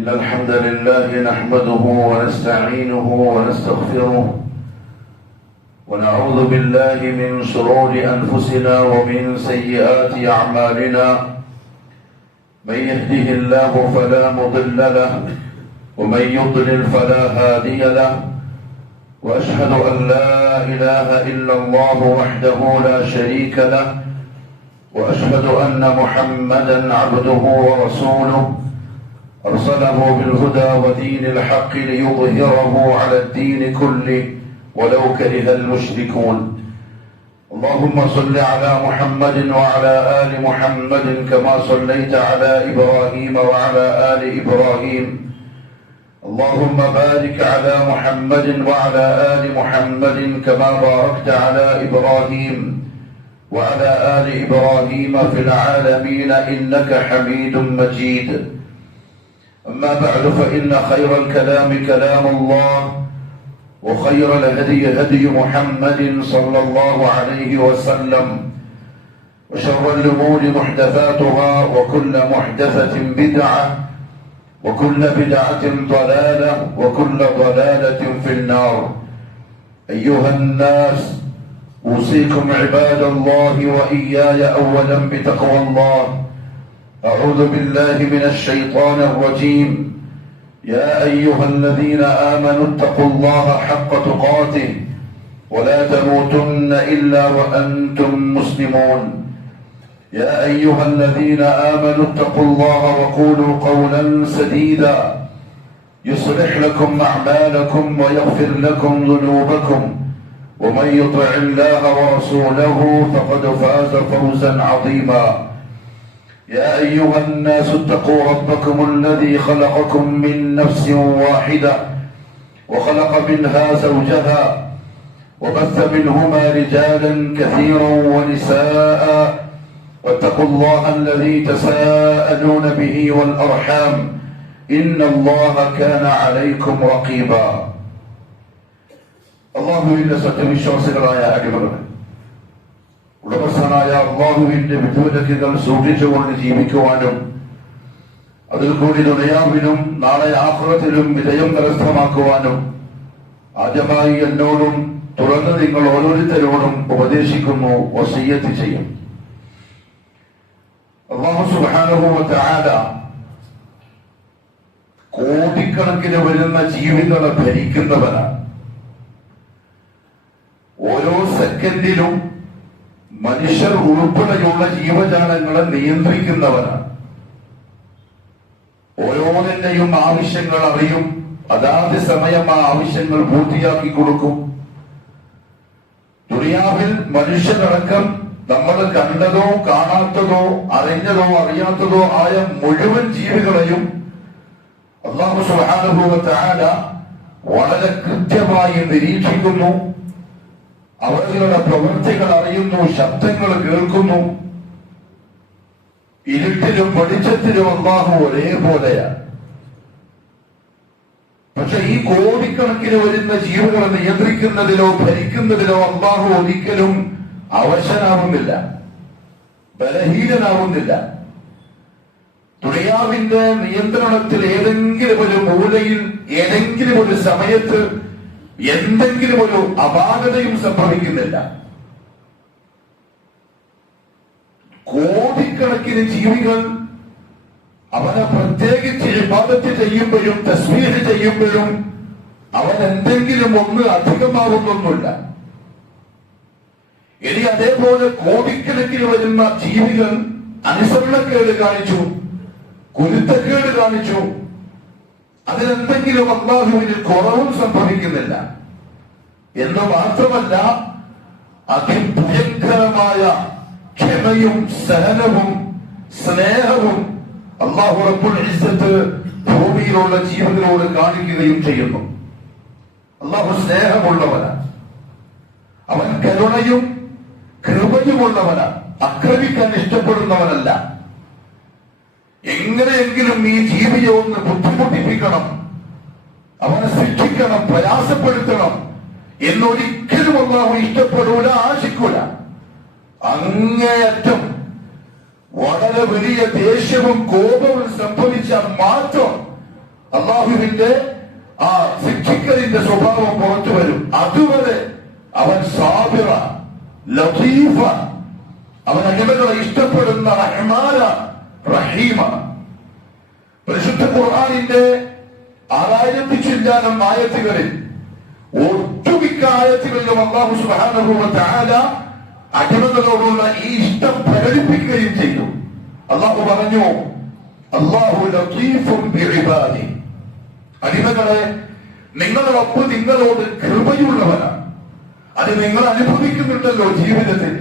إن الحمد لله نحمده ونستعينه ونستغفره ونعوذ بالله من شرور أنفسنا ومن سيئات أعمالنا. من يهده الله فلا مضل له ومن يضلل فلا هادي له، وأشهد أن لا إله إلا الله وحده لا شريك له، وأشهد أن محمدا عبده ورسوله أرسله بالهدى ودين الحق ليظهره على الدين كله ولو كره المشركون. اللهم صل على محمد وعلى آل محمد كما صليت على إبراهيم وعلى آل إبراهيم. اللهم بارك على محمد وعلى آل محمد كما باركت على إبراهيم وعلى آل إبراهيم في العالمين إنك حميد مجيد. أما بعد، فإن خير الكلام كلام الله، وخير الهدي هدي محمد صلى الله عليه وسلم، وشر الأمور محدثاتها، وكل محدثة بدعة، وكل بدعة ضلالة، وكل ضلالة في النار. أيها الناس، أوصيكم عباد الله وإياي أولا بتقوى الله. أعوذ بالله من الشيطان الرجيم. يا أيها الذين آمنوا اتقوا الله حق تقاته ولا تموتن إلا وأنتم مسلمون. يا أيها الذين آمنوا اتقوا الله وقولوا قولا سديدا يصلح لكم أعمالكم ويغفر لكم ذنوبكم، ومن يطع الله ورسوله فقد فاز فوزا عظيما. يا أيها الناس اتقوا ربكم الذي خلقكم من نفس واحدة وخلق منها زوجها وبث منهما رجالا كثيرا ونساء، واتقوا الله الذي تساءلون به والأرحام إن الله كان عليكم رقيبا. الله إلا സത്യവിശ്വാസികളായ അടിമകൾ, ഉടമസ്ഥനായ അല്ലാഹുവിന്റെ വിധിവിലക്കുകൾ സൂക്ഷിച്ചുകൊണ്ട് ജീവിക്കുവാനും അതിൽ കൂടി ദുനിയാവിലും നാളെ ആഖിറത്തിലും വിജയം കരസ്ഥമാക്കുവാനും ആദ്യമായി എന്നോടും തുടർന്ന് നിങ്ങൾ ഓരോരുത്തരോടും ഉപദേശിക്കുന്നു, വസിയ്യത്ത് ചെയ്യും. അല്ലാഹു സുബ്ഹാനഹു വ തആല കോടിക്കണക്കിന് വരുന്ന ജീവികളെ ഭരിക്കുന്നവനാണ്. ഓരോ സെക്കൻഡിലും മനുഷ്യർ ഉൾപ്പെടെയുള്ള ജീവജാലങ്ങളെ നിയന്ത്രിക്കുന്നവനാണ്. ഓരോന്നിന്റെയും ആവശ്യങ്ങൾ അറിയും, അതാത് സമയം ആ ആവശ്യങ്ങൾ പൂർത്തിയാക്കി കൊടുക്കും. ദുനിയാവിൽ മനുഷ്യരടക്കം നമ്മൾ കണ്ടതോ കാണാത്തതോ അറിഞ്ഞതോ അറിയാത്തതോ ആയ മുഴുവൻ ജീവികളെയും അല്ലാഹു സുബ്ഹാനഹു വ തആല വളരെ കൃത്യമായി നിരീക്ഷിക്കുന്നു. അവരുടെ പ്രവൃത്തികൾ അറിയുന്നു, ശബ്ദങ്ങൾ കേൾക്കുന്നു. ഇരുട്ടിലും വെളിച്ചത്തിലും അല്ലാഹു ഒരേപോലെയാണ്. പക്ഷെ ഈ കോടിക്കണക്കിന് വരുന്ന ജീവികളെ നിയന്ത്രിക്കുന്നതിലോ ഭരിക്കുന്നതിലോ അല്ലാഹു ഒരിക്കലും അവശനാവുന്നില്ല, ബലഹീനനാവുന്നില്ല. ദുനിയാവിന്റെ നിയന്ത്രണത്തിൽ ഏതെങ്കിലും ഒരു മൂലയിൽ ഏതെങ്കിലും ഒരു സമയത്ത് എന്തെങ്കിലും ഒരു അപാകതയും സംഭവിക്കുന്നില്ല. കോടിക്കണക്കിന് ജീവികൾ അവനെ പ്രത്യേകിച്ച് ഇബാദത്ത് ചെയ്യുമ്പോഴും തസ്ബീഹ് ചെയ്യുമ്പോഴും അവൻ എന്തെങ്കിലും ഒന്ന് അധികമാവുന്നൊന്നുമില്ല. ഇനി അതേപോലെ കോടിക്കണക്കിന് വരുന്ന ജീവികൾ അനുസരണക്കേട് കാണിച്ചു, കുരുത്തക്കേട് കാണിച്ചു, അതിനെന്തെങ്കിലും അല്ലാഹുവിന് കുറവും സംഭവിക്കുന്നില്ല. എന്ന് മാത്രമല്ല അതിഭയങ്കരമായ ക്ഷമയും സഹനവും സ്നേഹവും അല്ലാഹു റബ്ബുൽ ഇസ്സത്ത് ഭൂമിയിലുള്ള ജീവനോട് കാണിക്കുകയും ചെയ്യുന്നു. അല്ലാഹു സ്നേഹമുള്ളവനാണ്, അവൻ കരുണയും കൃപയുമുള്ളവനാണ്, ആക്രമിക്കാൻ ഇഷ്ടപ്പെടുന്നവനല്ല. എങ്ങനെയെങ്കിലും ഈ ജീവിയെ ഒന്ന് ബുദ്ധിമുട്ടിപ്പിക്കണം, അവനെ ശിക്ഷിക്കണം, പ്രയാസപ്പെടുത്തണം എന്നൊരിക്കലും അല്ലാഹു ഇഷ്ടപ്പെടൂല, ആശിക്കൂല. അങ്ങേയറ്റം വളരെ വലിയ ദേഷ്യവും കോപവും സംഭവിച്ചാൽ മാത്രം അല്ലാഹുവിന്റെ ആ ശിക്ഷിക്കലിന്റെ സ്വഭാവം പുറത്തു വരും. അതുവരെ അവൻ സാബിറ, ലതീഫ, അവൻ അടിമകളെ ഇഷ്ടപ്പെടുന്ന റഹ്മാന, റഹീമ. പരിശുദ്ധ ഖുർആനിന്റെ 6000 ചില്ലാനം ആയത്തുകളിൽ ഒട്ടുമിക്ക ആയത്തുകളിലും അല്ലാഹു സുബ്ഹാനഹു വ തആല അടിമകളോടുള്ള ഈ ഇഷ്ടം പ്രകടിപ്പിക്കുകയും ചെയ്തു. അല്ലാഹു പറഞ്ഞു, അല്ലാഹു ലതീഫുൻ ബിഇബാദി, അടിമകളെ നിങ്ങളോടൊപ്പം നിങ്ങളോട് കൃപയുള്ളവനാണ്. അത് നിങ്ങൾ അനുഭവിക്കുന്നുണ്ടല്ലോ ജീവിതത്തിൽ.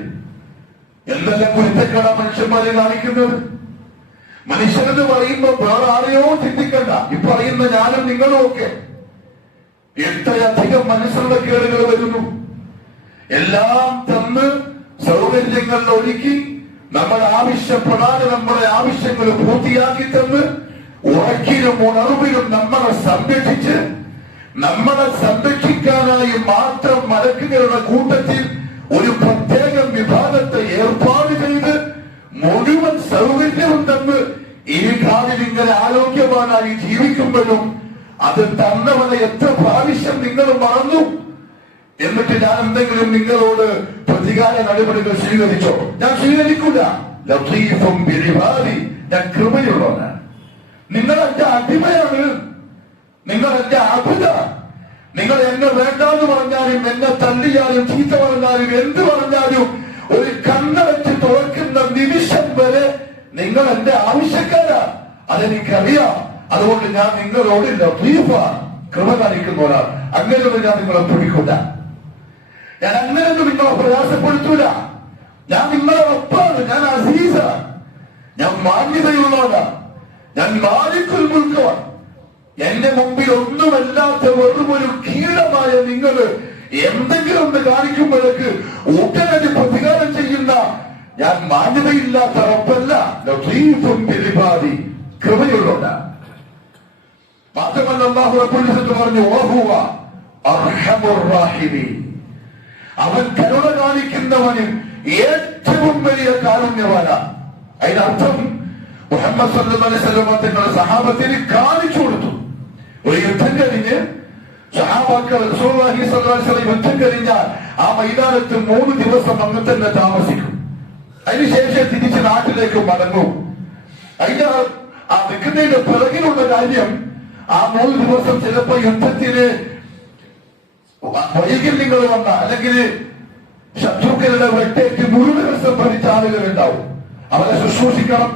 എന്തെല്ലാം കുരുത്തക്കട മനുഷ്യന്മാരെ കാണിക്കുന്നത്. മനുഷ്യനെന്ന് പറയുമ്പോൾ വേറെ ആരെയോ ചിന്തിക്കണ്ട, ഈ പറയുന്ന ഞാനും നിങ്ങളും ഒക്കെ എത്രയധികം മനസ്സിലുള്ള കേടുകൾ വരുന്നു. എല്ലാം തന്ന് സൗകര്യങ്ങൾ ഒരുക്കി നമ്മൾ ആവശ്യപ്പെടാതെ നമ്മുടെ ആവശ്യങ്ങൾ പൂർത്തിയാക്കി തന്ന് ഉറക്കിലും ഉണർവിലും നമ്മളെ സംരക്ഷിച്ച് നമ്മളെ സംരക്ഷിക്കാനായി മാത്രം മലക്കുകളുടെ കൂട്ടത്തിൽ ഒരു പ്രത്യേക വിഭാഗത്തെ ഏർപ്പാട് ചെയ്ത് മുഴുവൻ സൗകര്യവും തന്ന് ഈ കാലിൽ ഇങ്ങനെ ആരോഗ്യവാനായി ജീവിക്കുമ്പോഴും അത് തന്നവനെ എത്ര പ്രാവശ്യം നിങ്ങൾ മറന്നു. എന്നിട്ട് ഞാൻ എന്തെങ്കിലും നിങ്ങളോട് പ്രതികാര നടപടികൾ സ്വീകരിച്ചോ? ഞാൻ സ്വീകരിക്കൂല. ലതീഫുൻ ബിഇബാദി, ഞാൻ കൃപയുള്ളവനാണ്. നിങ്ങൾ എന്റെ അടിമയാണ്, നിങ്ങൾ എന്റെ അബുദ. നിങ്ങൾ എന്നെ വേണ്ടാന്ന് പറഞ്ഞാലും എന്നെ തല്ലിയാലും ചീത്ത പറഞ്ഞാലും എന്ത് പറഞ്ഞാലും ഒരു കണ്ണടച്ച് തുറക്കുന്ന നിമിഷം വരെ നിങ്ങൾ എന്റെ ആവശ്യക്കാരാ. അതെനിക്കറിയാം. അതുകൊണ്ട് ഞാൻ നിങ്ങളോട് ലതീഫ, കൃപ കാണിക്കുന്നവരാണ്. അങ്ങനെയൊന്നും ഞാൻ നിങ്ങളെ പിടിക്കൂല. ഞാൻ അങ്ങനെയൊന്നും നിങ്ങളെ പ്രയാസപ്പെടുത്തൂല. ഞാൻ നിങ്ങളെ ഒപ്പാണ്. ഞാൻ അസീസ, ഞാൻ മാന്യതയുള്ളവനാണ്, ഞാൻ മാലിക്കുൽ മുൽക്കാണ്. എന്റെ മുമ്പിൽ ഒന്നുമല്ലാത്ത വെറും ഒരു കീഴമായ നിങ്ങൾ എന്തെങ്കിലും ഒന്ന് കാണിക്കുമ്പോഴേക്ക് ഉടനടി പ്രതികാരം ചെയ്യുന്ന ഞാൻ മാന്യതയില്ലാത്ത റബ്ബല്ല, ലതീഫുൻ ബിഇബാദി, കൃപയുള്ളവനാണ്. മാത്രമല്ല അല്ലാഹു റബ്ബുൽ ഇസ്സത്ത് പറഞ്ഞു, വഹുവ അർഹമുർ റഹീമീൻ, അവൻ കരുണ കാണിക്കുന്നവന് ഏറ്റവും വലിയ കാരുണ്യവാനാണ്. അതിനർത്ഥം മുഹമ്മദ് സല്ലല്ലാഹു അലൈഹി വസല്ലം തങ്ങളുടെ സഹാബത്തിന് കാണിച്ചു കൊടുത്തു. ഒരു യുദ്ധം കഴിഞ്ഞ് സഹാബാക്കൾ റസൂലുള്ളാഹി സ്വല്ലല്ലാഹു അലൈഹി വസല്ലം യുദ്ധം കഴിഞ്ഞാൽ ആ മൈതാനത്ത് 3 ദിവസം അങ്ങ് തന്നെ താമസിക്കും. അതിനുശേഷം തിരിച്ച് നാട്ടിലേക്ക് മടങ്ങും. അതിന്റെ ആ നിൽക്കുന്നതിന്റെ പിറകിലുള്ള കാര്യം, ആ 3 ദിവസം ചിലപ്പോ യുദ്ധത്തിന് വൈകല്യങ്ങൾ വന്ന അല്ലെങ്കിൽ ശത്രുക്കളുടെ വെട്ടേറ്റ് മുഴുവൻ സംഭവിച്ച ആളുകൾ ഉണ്ടാവും. അവരെ ശുശ്രൂഷിക്കണം,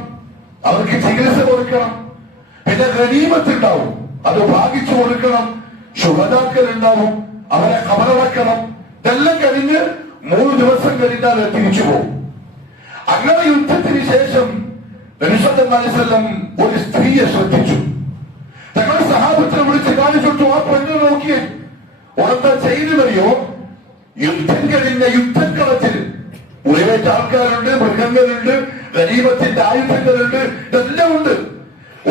അവർക്ക് ചികിത്സ കൊടുക്കണം. പിന്നെ ഗനീമത്ത് ഉണ്ടാവും, അത് ഭാഗിച്ചു കൊടുക്കണം. ശുഹദാക്കൾ ഉണ്ടാവും, അവരെ ഖബറടക്കണം. ഇതെല്ലാം കഴിഞ്ഞ് 3 ദിവസം കഴിഞ്ഞാൽ തിരിച്ചു പോകും. അങ്ങനെ യുദ്ധത്തിന് ശേഷം നബി സല്ലല്ലാഹു അലൈഹി വസല്ലം ഒരു സ്ത്രീയെ ശ്രദ്ധിച്ചു. തങ്ങളുടെ സഹാബത്തിനെ വിളിച്ച് കാണിച്ചിട്ടു, ആ പെണ്ണ് നോക്കിയേ, ഉറത്ത ചെയ്തറിയോ, യുദ്ധം കഴിഞ്ഞ യുദ്ധക്കളത്തിൽ ഉയരേറ്റ ആൾക്കാരുണ്ട്, മൃഗങ്ങളുണ്ട്, ഗനീമത്തിന്റെ ആയുധങ്ങളുണ്ട്, ഇതെല്ലാം ഉണ്ട്.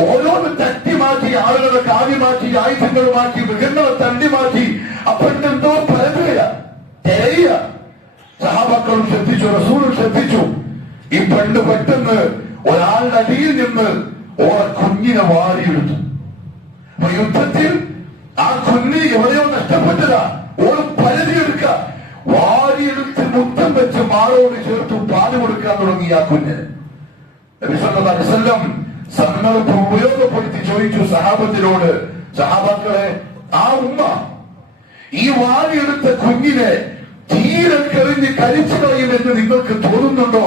ഓരോന്ന് തട്ടി മാറ്റി, ആളുകളെ കാവ്യ മാറ്റി, ആയുധങ്ങൾ മാറ്റി, മൃഗങ്ങളെ തണ്ടി മാറ്റി, അപ്പോഴെന്തോ പരമ്പരയാ തെരയ. സഹാബാക്കളും ശ്രദ്ധിച്ചു, റസൂലും ശ്രദ്ധിച്ചു. ഈ പെണ്ണ് പെട്ടെന്ന് ഒരാളുടെ അടിയിൽ നിന്ന് കുഞ്ഞിനെ വാരിയെടുത്തു. അപ്പൊ യുദ്ധത്തിൽ ആ കുഞ്ഞ് എവിടെയോ നഷ്ടപ്പെട്ടതാ. ഒരു പരിധിയെടുക്ക, വാരിയെടുത്ത് മുത്തം വെച്ച് മാറോട് ചേർത്ത് പാല് കൊടുക്കാൻ തുടങ്ങി ആ കുഞ്ഞിന്. നബി സല്ലല്ലാഹു അലൈഹി വസല്ലം സന്ദർഭം ഉപയോഗപ്പെടുത്തി ചോദിച്ചു സഹാബത്തിനോട്, സഹാബാക്കളെ, ആ ഉമ്മ ഈ വാരിയെടുത്ത കുഞ്ഞിനെ തീരെ കെറിഞ്ഞ് കരിച്ചു കളയുമെന്ന് നിങ്ങൾക്ക് തോന്നുന്നുണ്ടോ?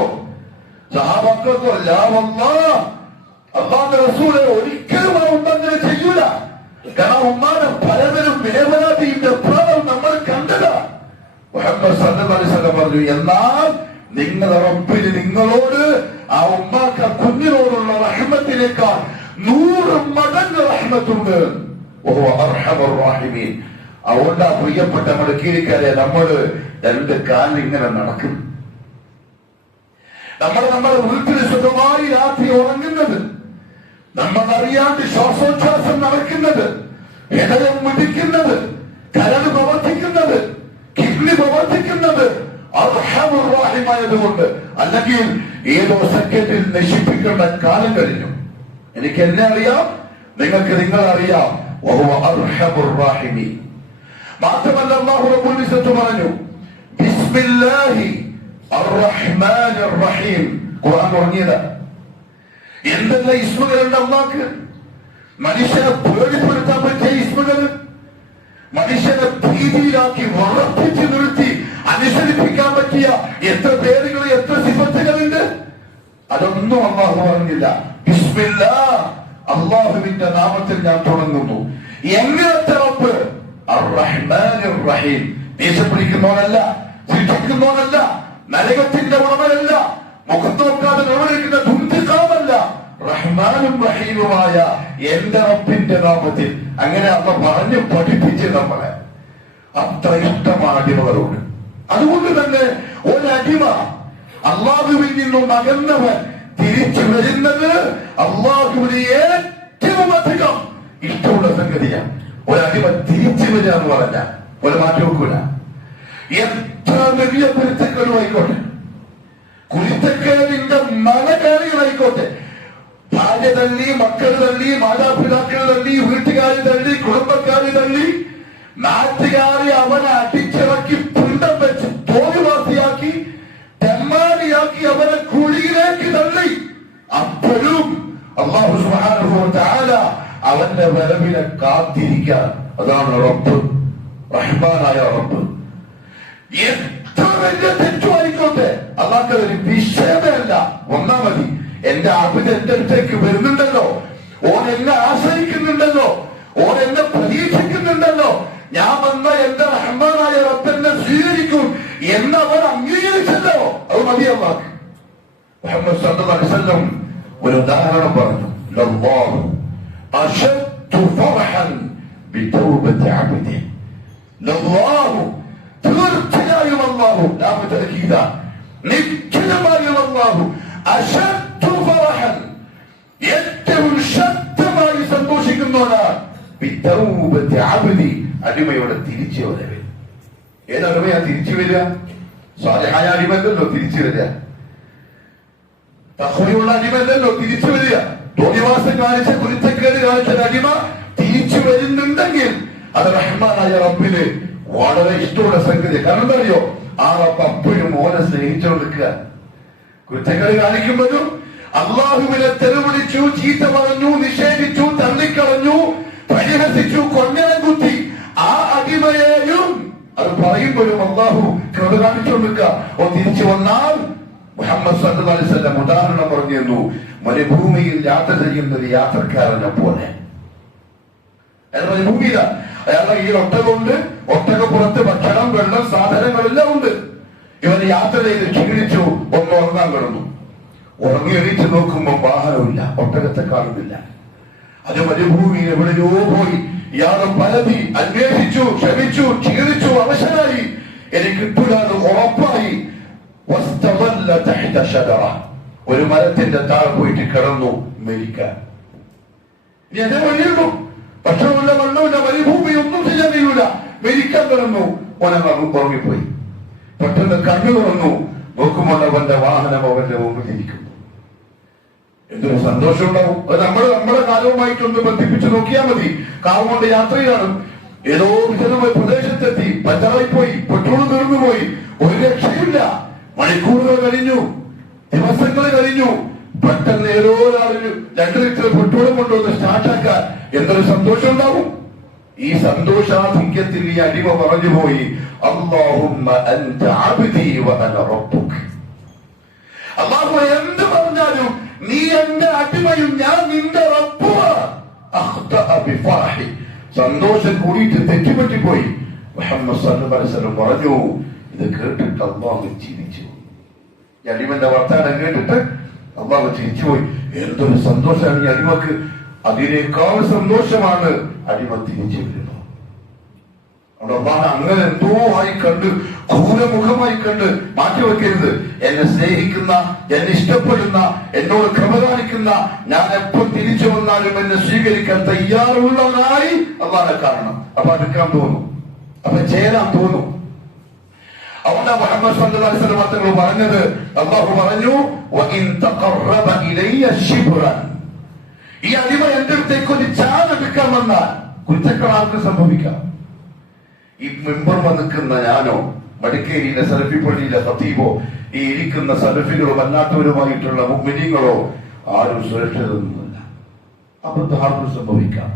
സഹാബാക്കൾക്കോ, അല്ലാഹുവിന്റെ റസൂലെ, ഒരിക്കലും ആ ഉമ്മ അങ്ങനെ ചെയ്യൂല. കാരണം ഉമ്മാനെ പലതരം വേവനാതിയുടെ പ്രാണം നമ്മൾ കണ്ടതാ. പറഞ്ഞു, എന്നാൽ നിങ്ങളുടെ റബ്ബിന് നിങ്ങളോട് ആ ഉമ്മാക്ക കുഞ്ഞിനോടുള്ള റഹ്മത്തിനേക്കാൾ 100 മടങ്ങ് റഹ്മത്തുണ്ട്. അതുകൊണ്ടാ പ്രിയപ്പെട്ട നമ്മുടെ കീഴിക്കാരെ നമ്മള് 2 കാലിൽ ഇങ്ങനെ നടക്കും. നമ്മുടെ വീട്ടിൽ സുഖമായി രാത്രി ഉറങ്ങുന്നത്, നമ്മളറിയാണ്ട് ശ്വാസോച്ഛ്വാസം നടക്കുന്നത്, ഹൃദയം മിടിക്കുന്നത്, കരട് പ്രവർത്തിക്കുന്നത്, കിഡ്നി പ്രവർത്തിക്കുന്നത് അർഹമുറാഹിമായതുകൊണ്ട്. അല്ലെങ്കിൽ ഏതോ സെക്കൻഡിൽ നശിപ്പിക്കേണ്ട കാലം കഴിഞ്ഞു. എനിക്ക് എന്നെ അറിയാം, നിങ്ങൾക്ക് നിങ്ങളറിയാം. മാത്രമല്ല അല്ലാഹു റബ്ബുൽ ഇസ്സത്ത് പറഞ്ഞു, ബിസ്മില്ലാഹി അർറഹ്മാനിർ റഹീം. ഖുർആൻ തുടങ്ങിയത് എന്തെല്ലാം ഇസ്മുകളുണ്ട് അല്ലാഹുക്ക്. മനുഷ്യനെ പേടിപ്പെടുത്താൻ പറ്റിയ ഇസ്മുകൾ, മനുഷ്യനെ ഭീതിയിലാക്കി വളർത്തിച്ച് നിർത്തി അനുസരിപ്പിക്കാൻ പറ്റിയ എത്ര പേരുകൾ, എത്ര സിഫത്തുകളുണ്ട്. അതൊന്നും അല്ലാഹു പറഞ്ഞില്ല. ബിസ്മില്ലാഹ്, അല്ലാഹുവിന്റെ നാമത്തിൽ ഞാൻ തുടങ്ങുന്നു. എങ്ങനത്തെ റബ്ബ്? അർറഹ്മാനിർ റഹീം. ദേഷ്യം പിടിക്കുന്നവനല്ല, ശിക്ഷിക്കുന്നവനല്ല, നരകത്തിന്റെ ഉടമയല്ല, മുഖം നോക്കാതെ നോടിരിക്കുന്ന ദുന്തിക്കാമല്ല, റഹ്മാനും റഹീമുമായ എന്റെ റബ്ബിന്റെ നാമത്തിൽ. അങ്ങനെ അമ്മ പറഞ്ഞു പഠിപ്പിച്ച് നമ്മളെ. അത്ര ഇഷ്ടമാണ് അടിമകളോട്. അതുകൊണ്ട് തന്നെ ഒരടിമ അള്ളാഹുവിൽ നിന്നും അകന്നവൻ തിരിച്ചു വരുന്നത് അള്ളാഹുവിന് ഏറ്റവും അധികം ഇഷ്ടമുള്ള സംഗതിയാണ്. ഒരടിമ തിരിച്ചു വരിക എന്ന് പറഞ്ഞാൽ ഒരു മാറ്റി വെക്കൂല. എത്ര വലിയ കുരുത്തക്കേടും ആയിക്കോട്ടെ, കുരുത്തക്കേടിന്റെ മലകാരികളായിക്കോട്ടെ, ഭാര്യ തള്ളി, മക്കൾ തള്ളി, മാതാപിതാക്കൾ തള്ളി, വീട്ടുകാർ തള്ളി, കുടുംബക്കാർ തള്ളി, നാട്ടുകാരെ അവനെ അടിച്ചിറക്കി പിണ്ടം വെച്ച് തോന്നിവാസിയാക്കി തെമ്മാടിയാക്കി അവനെ കുഴിയിലേക്ക് തള്ളി, അപ്പോഴും അല്ലാഹു സുബ്ഹാനഹു വ തആല അവന്റെ വരവിനെ കാത്തിരിക്കാൻ. അതാണ് റബ്ബ്, റഹ്മാനായ റബ്ബ്. എത്ര വലിയ തെറ്റുമായിക്കോട്ടെ അല്ലാഹു ഒരു വിഷയമേ അല്ല. ഒന്നാ മതി, എന്റെ അബിദ് എന്റെ അടുത്തേക്ക് വരുന്നുണ്ടല്ലോ, ഓൻ എന്നെ ആശ്രയിക്കുന്നുണ്ടല്ലോ, ഓൻ എന്നെ പ്രതീക്ഷിക്കുന്നുണ്ടല്ലോ, ഞാൻ വന്ന എന്റെ റഹ്മാനായ റബ്ബിനെ സ്വീകരിക്കും എന്നവർ അംഗീകരിച്ചല്ലോ. അത് മതി അല്ലാഹു. മുഹമ്മദ് സല്ലല്ലാഹു അലൈഹി വസല്ലം ഒരു ഉദാഹരണം പറഞ്ഞു. ലല്ലാഹു അശദ്ദു ഫർഹൻ ബിതൗബത്തി അബ്ദിഹി. ലല്ലാഹു, തീർച്ചയായും അല്ലാഹു, നിശ്ചയമായും അല്ലാഹു അശദ്ദു ഫർഹൻ, ഏറ്റവും ശക്തമായി സന്തോഷിക്കുന്നവനാണ് ബിതൗബത്തി അബ്ദി, അടിമയോടെ തിരിച്ചു വരവ്. ഏതടിമയാ തിരിച്ചു വരിക? സാലിഹായ അടിമല്ലല്ലോ തിരിച്ചു വരിക, തഖ്വയുള്ള അടിമല്ലല്ലോ തിരിച്ചു വരിക. തോന്നിവാസം കാണിച്ച, കുരുത്തക്കേട് കാണിച്ച അടിമ തിരിച്ചു വരുന്നുണ്ടെങ്കിൽ അത് റഹ്മാനായ റബ്ബിന് വളരെ ഇഷ്ടമുള്ള സംഗതി. കാരണം എന്താ അറിയോ? ആ റബ്ബ് അപ്പോഴും ഓനെ സ്നേഹിച്ചുകൊടുക്കുക. കുരുത്തക്കേട് കാണിക്കുമ്പോഴും അള്ളാഹുവിനെ തെരുവിളിച്ചു, ചീത്ത പറഞ്ഞു, നിഷേധിച്ചു, തള്ളിക്കളഞ്ഞു, പരിഹസിച്ചു, കൊഞ്ഞനം കുത്തി, ആ അടിമയെയും അത് പറയുമ്പോഴും അള്ളാഹു കൃപ കാണിച്ചുകൊടുക്കുക. ഓ തിരിച്ചു വന്നാൽ മുഹമ്മദ് സല്ലല്ലാഹു അലൈഹി വസല്ലം ഉദാഹരണം പറഞ്ഞിരുന്നു, മരുഭൂമിയിൽ യാത്ര ചെയ്യുന്ന ഒരു യാത്രക്കാരനെ പോലെ. മരുഭൂമിയില അയാളുടെ കയ്യിൽ ഒട്ടകമുണ്ട്, ഒട്ടകപ്പുറത്ത് ഭക്ഷണം, വെള്ളം, സാധനങ്ങളെല്ലാം ഉണ്ട്. ഇവന് യാത്ര ചെയ്ത് ക്ഷീണിച്ചു, ഒന്ന് ഉറങ്ങാൻ കിടന്നു. ഉറങ്ങി എണീറ്റ് നോക്കുമ്പോൾ വാഹനമില്ല, ഒട്ടകത്തെ കാണുന്നില്ല. അത് മരുഭൂമിയിൽ എവിടെയോ പോയി. ഇയാളെ പരതി അന്വേഷിച്ചു, ക്ഷമിച്ചു, ക്ഷീണിച്ചു, അവശനായി. എനിക്ക് കിട്ടുന്നത് ഉറപ്പായി. ഒരു മരത്തിന്റെ താഴെ പോയിട്ട് കിടന്നു മരിക്കാൻ. ഇനി അതേ വഴിയുള്ളൂ. ഭക്ഷണമില്ല, വെള്ളമില്ല, മരുഭൂമി, ഒന്നും ചെയ്യാൻ കഴിയൂല. മരിക്കാൻ കിടന്നു. ഉറങ്ങിപ്പോയി. പെട്ടെന്ന് കണ്ണു തുറന്നു, നോക്കുമ്പോൾ അവന്റെ വാഹനം അവന്റെ മുമ്പിൽ ഇരിക്കുന്നു. എന്തൊരു സന്തോഷം ഉണ്ടാവും. അത് നമ്മുടെ കാലവുമായിട്ടൊന്ന് ബന്ധിപ്പിച്ച് നോക്കിയാൽ മതി. കാർ കൊണ്ട് യാത്രയാണ്, ഏതോ വിജനമായ പ്രദേശത്തെത്തി, പഞ്ചറായി പോയി, പെട്രോൾ തീർന്നു പോയി, ഒരു രക്ഷയില്ല. മണിക്കൂറുകൾ കഴിഞ്ഞു, ദിവസങ്ങൾ കഴിഞ്ഞു. പെട്ടെന്ന് ഏതോ ഒരാളിന് 2 ലിറ്റർ പെട്രോളും കൊണ്ടുവന്ന് സ്റ്റാർട്ടാക്കാൻ എന്തൊരു സന്തോഷം ഉണ്ടാവും. ഈ സന്തോഷാധിക്യത്തിൽ ഈ അടിമ പറഞ്ഞു പോയി, അല്ലാഹുമ്മ അൻത അബ്ദി വ അന റബ്ബുക. അല്ലാഹു എന്ത് പറഞ്ഞാലും നീ എന്റെ അടിമയും ഞാൻ നിന്റെ റബ്ബുമാണ്. അഖ്തഅ ബിഫർഹി, സന്തോഷം കൂടിയിട്ട് തെറ്റുപറ്റിപ്പോയി. മുഹമ്മദ് സല്ലല്ലാഹു അലൈഹി വസല്ലം പറഞ്ഞു, ഇത് കേട്ടിട്ട് അള്ളാഹു ചിരിച്ചു. ഈ അടിമന്റെ വർത്താനം കേട്ടിട്ട് അള്ളാഹു ചിരിച്ചുപോയി. എന്തൊരു സന്തോഷമാണ് ഈ അടിമക്ക്. അതിനേക്കാൾ സന്തോഷമാണ് അടിമ തിരിച്ചു വരുന്നത്. അള്ളാഹ് അങ്ങനെ എന്തോ ആയി കണ്ട്, ക്രൂരമുഖമായി കണ്ട് മാറ്റിവെക്കരുത്. എന്നെ സ്നേഹിക്കുന്ന, എന്നെ ഇഷ്ടപ്പെടുന്ന, എന്നോട് ക്രമ കാണിക്കുന്ന, ഞാൻ എപ്പോൾ തിരിച്ചു വന്നാലും എന്നെ സ്വീകരിക്കാൻ തയ്യാറുള്ളവനായി അള്ളാഹെ കാണണം. അപ്പൊ അടുക്കാൻ തോന്നും, അപ്പൊ ചേരാൻ തോന്നും. അവിടെ മുഹമ്മദ് സല്ലല്ലാഹു അലൈഹി വസല്ലം തങ്ങൾ പറഞ്ഞത്, അല്ലാഹു പറഞ്ഞു, വഇൻ തഖറബ ഇലയ്യ ശിബ്റൻ, ഈ അടിമ എന്റെ അടുത്തേക്ക് ഒരു ചാൻ എടുക്കാൻ വന്നാൽ കുറ്റങ്ങൾ ആർക്ക് സംഭവിക്കാം? ഈ മെമ്പർ നിൽക്കുന്ന ഞാനോ, മടിക്കേരിയിലെ സലഫി പള്ളിയിലെ ഖതീബോ, ഈ ഇരിക്കുന്ന സലഫികളും അല്ലാത്തവരുമായിട്ടുള്ള മുഅ്മിനീങ്ങളോ ആരും സുരക്ഷിതരൊന്നുമല്ല. അബദ്ധം ആർക്കും സംഭവിക്കാം.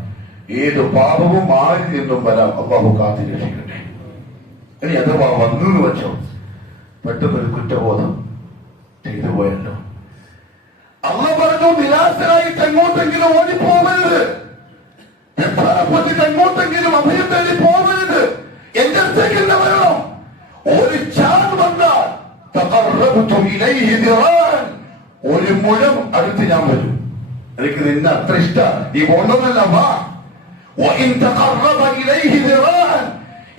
ഏത് പാപവും ആരിൽ നിന്നും വരാം. അല്ലാഹു കാത്തു രക്ഷിക്കട്ടെ. ഇനി അഥവാ വന്നു വെച്ചോ, പെട്ടെന്നൊരു കുറ്റബോധം ചെയ്തു പോയല്ലോ. അള്ളാഹു പറഞ്ഞു, നിരാശരായിട്ട് എങ്ങോട്ടെങ്കിലും ഓടിപ്പോകരുത്, എങ്ങോട്ടെങ്കിലും അഭയം തേടി പോകരുത്. എന്റെ അടുത്തേക്ക് തന്നെ വരണം. ഒരു ചാൻ വന്നാൽ ഒരു മുഴം അടുത്ത് ഞാൻ വരും. എനിക്ക് നിന്നെ അത്ര ഇഷ്ടം, നീ പോകണമെന്നല്ല.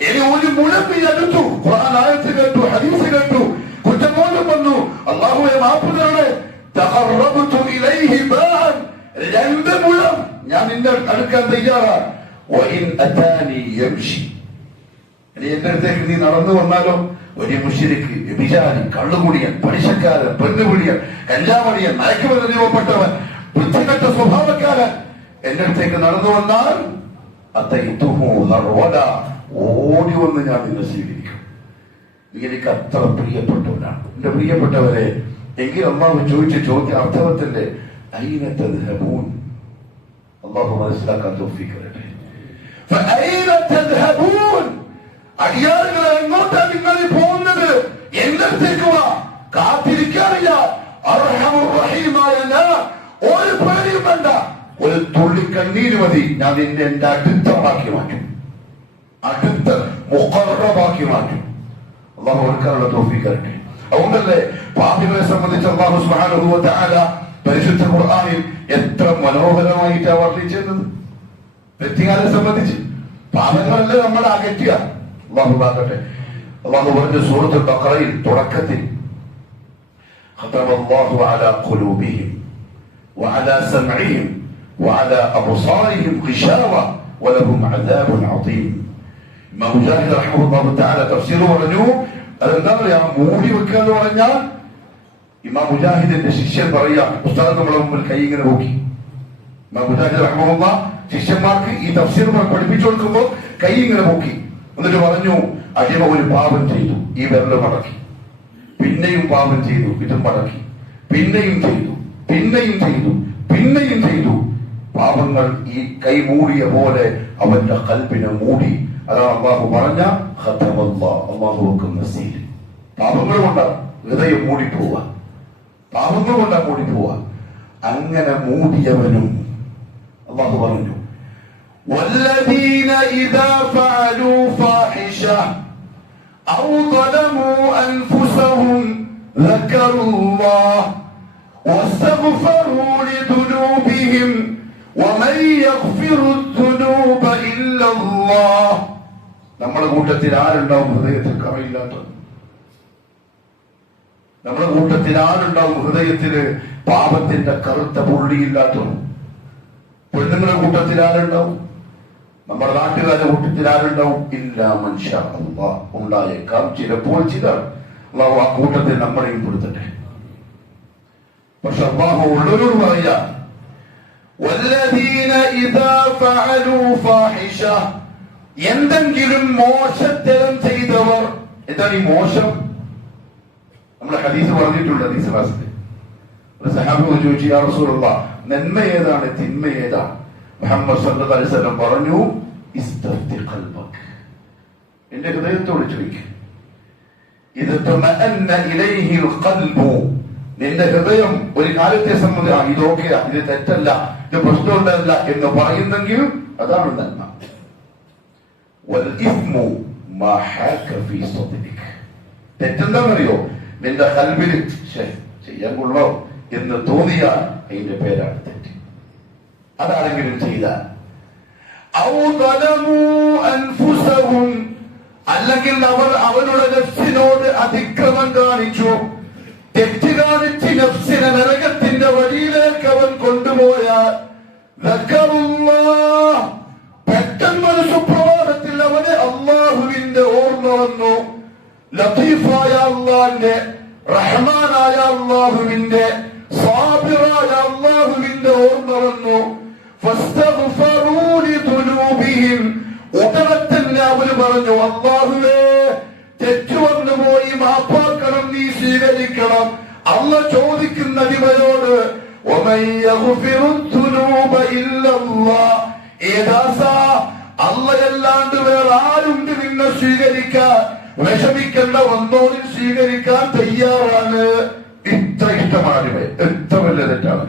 ഇനി ഒരു മുഴം നീ അടുത്തു. ഖുർആൻ ആയത്ത് കേട്ടു, ഹദീസ് കേട്ടു, കുറ്റബോധം വന്നു, അല്ലാഹുവേ മാപ്പ് തരണേ. തഖറബതു ഇലൈഹി ബാൻ, രണ്ട് മുഴം ഞാൻ നിന്റെ അടുക്കാൻ തയ്യാറാണ്. വഇൻ അതാനി യംശി, എന്റെ അടുത്തേക്ക് നീ നടന്നു വന്നാലോ, ഒരു മുശ്രിക്ക്, വ്യഭിചാരി, കള്ളുകുടിയൻ, പലിശക്കാരൻ, പെണ്ണുപിടിയൻ, കഞ്ചാമടിയൻ, മയക്കുമരുന്ന് രൂപപ്പെട്ടവൻ, വൃത്തികെട്ട സ്വഭാവക്കാരൻ എന്റെ അടുത്തേക്ക് നടന്നു വന്നാൽ ഓടി വന്ന് ഞാൻ നിന്നെ സ്വീകരിക്കും. നീ എനിക്ക് അത്ര പ്രിയപ്പെട്ടവനാണ്. എന്റെ പ്രിയപ്പെട്ടവരെ, എങ്കിൽ അള്ളാഹു ചോദിച്ച ചോദ്യം അർത്ഥവത്തിന്റെ അയ്ന തദ്ഹബൂൻ, അള്ളാഹു മനസ്സിലാക്കാൻ തൗഫീഖ് തരട്ടെ. ഫഅയ്ന തദ്ഹബൂൻ, അടിയാറുകളെ എങ്ങോട്ടാണ് നിങ്ങൾ പോകുന്നത്? എന്റെ അടുത്തേക്ക് വാ, കാത്തിരിക്കാറില്ല. അർഹമുർ റഹീമായ ഒരു പേടിയും വേണ്ട, ഒരു തുള്ളി കണ്ണീര് മതി, ഞാൻ നിന്നെ എന്റെ അടുത്തമാക്കി മാറ്റും, അടുത്ത മുഖറബാക്കി മാറ്റും. അള്ളാഹു ഓർക്കാനുള്ള തൗഫീഖ് തരട്ടെ. അതുകൊണ്ടല്ലേ പാപികളെ സംബന്ധിച്ച് അല്ലാഹു സുബ്ഹാനഹു വ തആല പരിശുദ്ധ ഖുർആനിൽ എത്ര മനോഹരമായിട്ടാണ് വർണ്ണിച്ചത്. വ്യക്തികാരെ സംബന്ധിച്ച് പാപങ്ങളല്ലേ നമ്മളെ അകറ്റുക. അല്ലാഹു ബാക്കട്ടെ. അല്ലാഹു പറഞ്ഞ സൂറത്തുൽ ബഖറയിൽ തുടക്കത്തിൽ ഖതമല്ലാഹു അലാ ഖുലൂബിഹിം വഅലാ സമഇഹിം വഅലാ അബ്സാരിഹിം ഖിശാവ വലഹും അദാബുൻ അദീം. ഇമാം മുജാഹിദ് റഹിമഹുല്ലാഹു തആല തഫ്സീർ പറഞ്ഞു, അതെന്താ പറയാ, മൂടി വെക്കുക എന്ന് പറഞ്ഞാൽ, ഇമാം മുജാഹിദിന്റെ ശിഷ്യൻ പറയാ, ഉസ്താദ് നമ്മളെ മുമ്പിൽ കൈ ഇങ്ങനെ നോക്കി. ഇമാം മുജാഹിദ് റഹിമഹുല്ലാഹ് ശിഷ്യന്മാർക്ക് ഈ തഫ്സീർ പഠിപ്പിച്ചു കൊടുക്കുമ്പോൾ കൈ ഇങ്ങനെ നോക്കി. എന്നിട്ട് പറഞ്ഞു, അടിമ ഒരു പാപം ചെയ്തു, ഈ വിരല് മടക്കി, പിന്നെയും പാപം ചെയ്തു, ഇതും മടക്കി, പിന്നെയും ചെയ്തു, പിന്നെയും ചെയ്തു, പിന്നെയും ചെയ്തു. പാപങ്ങൾ ഈ കൈ മൂടിയ പോലെ അവന്റെ ഖൽബിനെ മൂടി. അതാണ് അള്ളാഹു പറഞ്ഞ അള്ളാഹു വെക്കുന്ന സീൽ. പാപങ്ങൾ കൊണ്ടാ ഹൃദയം മൂടിപ്പോവാ, പാപങ്ങൾ കൊണ്ടാ മൂടിപ്പോവാ. അങ്ങനെ മൂടിയവനും അള്ളാഹു പറഞ്ഞു, والذين إذا فعلوا فاحشة أو ظلموا أنفسهم ذكروا الله واستغفروا لذنوبهم ومن يغفر الذنوب إلا الله. നമ്മുടെ കൂട്ടത്തിൽ ആരുണ്ടാവും ഹൃദയത്തിൽ കറയില്ലാത്തത്? നമ്മുടെ കൂട്ടത്തിൽ ആരുണ്ടാവും ഹൃദയത്തില് പാപത്തിന്റെ കറുത്ത പുള്ളിയില്ലാത്തത്? പെണ്ണുങ്ങളുടെ കൂട്ടത്തിൽ ആരുണ്ടാവും? നമ്മുടെ നാട്ടുകാരുടെ കൂട്ടത്തിൽ ആരുണ്ടാവും? ഇല്ലാ മൻ ശാ അല്ലാഹ്, ഉണ്ടായേക്കാം ചിലപ്പോൾ ചിലർ. അല്ലാഹു ആ കൂട്ടത്തിൽ നമ്മളെയും പെടുത്തട്ടെ. പക്ഷെ അല്ലാഹു ഉള്ളവരോട് പറയാ, വല്ലദീന ഇദാ ഫഅലൂ ഫാഹിഷ, എന്തെങ്കിലും മോശത്തരം ചെയ്തവർ. എന്താണ് ഈ മോശം? നമ്മുടെ ഹദീസ് പറഞ്ഞിട്ടുണ്ട്. ഹദീസ് ക്ലാസ്സിൽ ഒരു സഹാബി ചോദിച്ചു, യാ റസൂലല്ലാഹ്, നന്മ ഏതാണ്, തിന്മ ഏതാണ്? മുഹമ്മദ് സല്ലല്ലാഹു അലൈഹി വസല്ലം പറഞ്ഞു, ഇസ്തഫ്തി ഖൽബക, എന്റെ ഹൃദയത്തോട് ചോദിക്കുക. ഇത് തമഅന്ന ഇലൈഹിൽ ഖൽബു, നിന്റെ ഹൃദയം ഒരു കാര്യത്തെ സംബന്ധിച്ച് ഇത് ഓക്കെയാ, ഇത് തെറ്റല്ല, ഇത് പ്രശ്നമുണ്ടല്ല എന്ന് പറയുന്നെങ്കിൽ അതാണ് നന്മ. വൽ ഇസ്മു മാ ഹാക ഫീ സദ്രിക, തെറ്റെന്താണെന്നറിയോ? നിന്റെ കൽബിൽ ചെയ്യാൻ കൊള്ളോ എന്ന് തോന്നിയാൽ അതിന്റെ പേരാണ് തെറ്റ്. അതാണെങ്കിലും ചെയ്താൽ അല്ലെങ്കിൽ അവർ അവരുടെ നഫ്സിനോട് അതിക്രമം കാണിച്ചു, തെറ്റ് കാണിച്ച് നഫ്സിനെ നരകത്തിന്റെ വഴിയിലേക്ക് അവൻ കൊണ്ടുപോയാൽ പെട്ടെന്നൊരു സുപ്രഭാതത്തിൽ അവന് അള്ളാഹുവിന്റെ ഓർമ്മ വന്നു. ലത്തീഫായ അള്ളാഹിന്റെ, റഹ്മാനായ അള്ളാഹുവിന്റെ, സാബിറായ അള്ളാഹുവിന്റെ ഓർമ്മ വന്നു. ഉടനെ തന്നെ അവര് പറഞ്ഞു, അള്ളാഹുവേ തെറ്റു വന്നുപോയി, മാപ്പാക്കണം, നീ സ്വീകരിക്കണം. അള്ള ചോദിക്കുന്ന അടിമയോട് അള്ളയല്ലാണ്ട് വേറെ ആരുണ്ട് നിന്നെ സ്വീകരിക്കാൻ? വിഷമിക്കേണ്ട, വന്നോളിൽ സ്വീകരിക്കാൻ തയ്യാറാണ്. ഇത്ര ഇഷ്ടമാണ്, എത്ര വലിയ തെറ്റാണ്.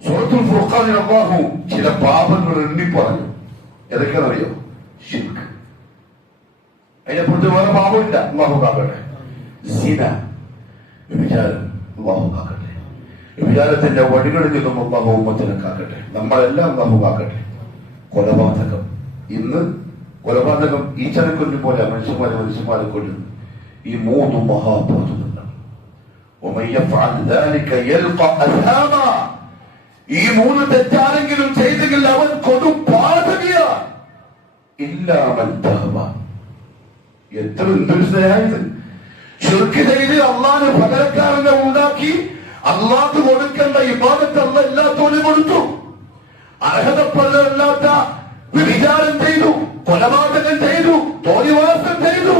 സൂറത്തുൽ ഫുർഖാനിൽ അല്ലാഹു ചില പാപങ്ങൾ എണ്ണി പറഞ്ഞു. ഏതൊക്കെയാണെന്നറിയോ? ശിർക്ക്. അതിനെക്കുറിച്ച് വേറെ പാപമില്ല, അല്ലാഹു കാക്കട്ടെ. സിന, വ്യഭിചാരം, അല്ലാഹു കാക്കട്ടെ. വ്യഭിചാരത്തിന്റെ വഴികളിൽ നിന്നും അല്ലാഹു ഉമ്മത്തിനെ കാക്കട്ടെ, നമ്മളെല്ലാം അല്ലാഹു കാക്കട്ടെ. കൊലപാതകം, ഇന്ന് കൊലപാതകം ഈച്ചനെ കൊല്ലും പോലെ മനുഷ്യന്മാരെ കൊല്ലുന്നു. ഈ മൂന്ന് മഹാപാതകങ്ങൾ. ഈ മൂന്ന് തെറ്റാരെങ്കിലും ചെയ്തെങ്കിൽ അവൻ കൊടുപാതകയാണ്. എന്തൊരു സ്നേഹമായത്! ശിർക്ക് ചെയ്ത് അള്ളാഹ് പകരക്കാരനെ ഉണ്ടാക്കി, അള്ളാഹ് കൊടുക്കേണ്ട ഇബാദത്ത് അല്ല എല്ലാത്തോലും കൊടുത്തു. അർഹതപ്പെടാത്ത വ്യഭിചാരം ചെയ്തു, കൊലപാതകം ചെയ്തു, തോന്നിവാസം ചെയ്തു.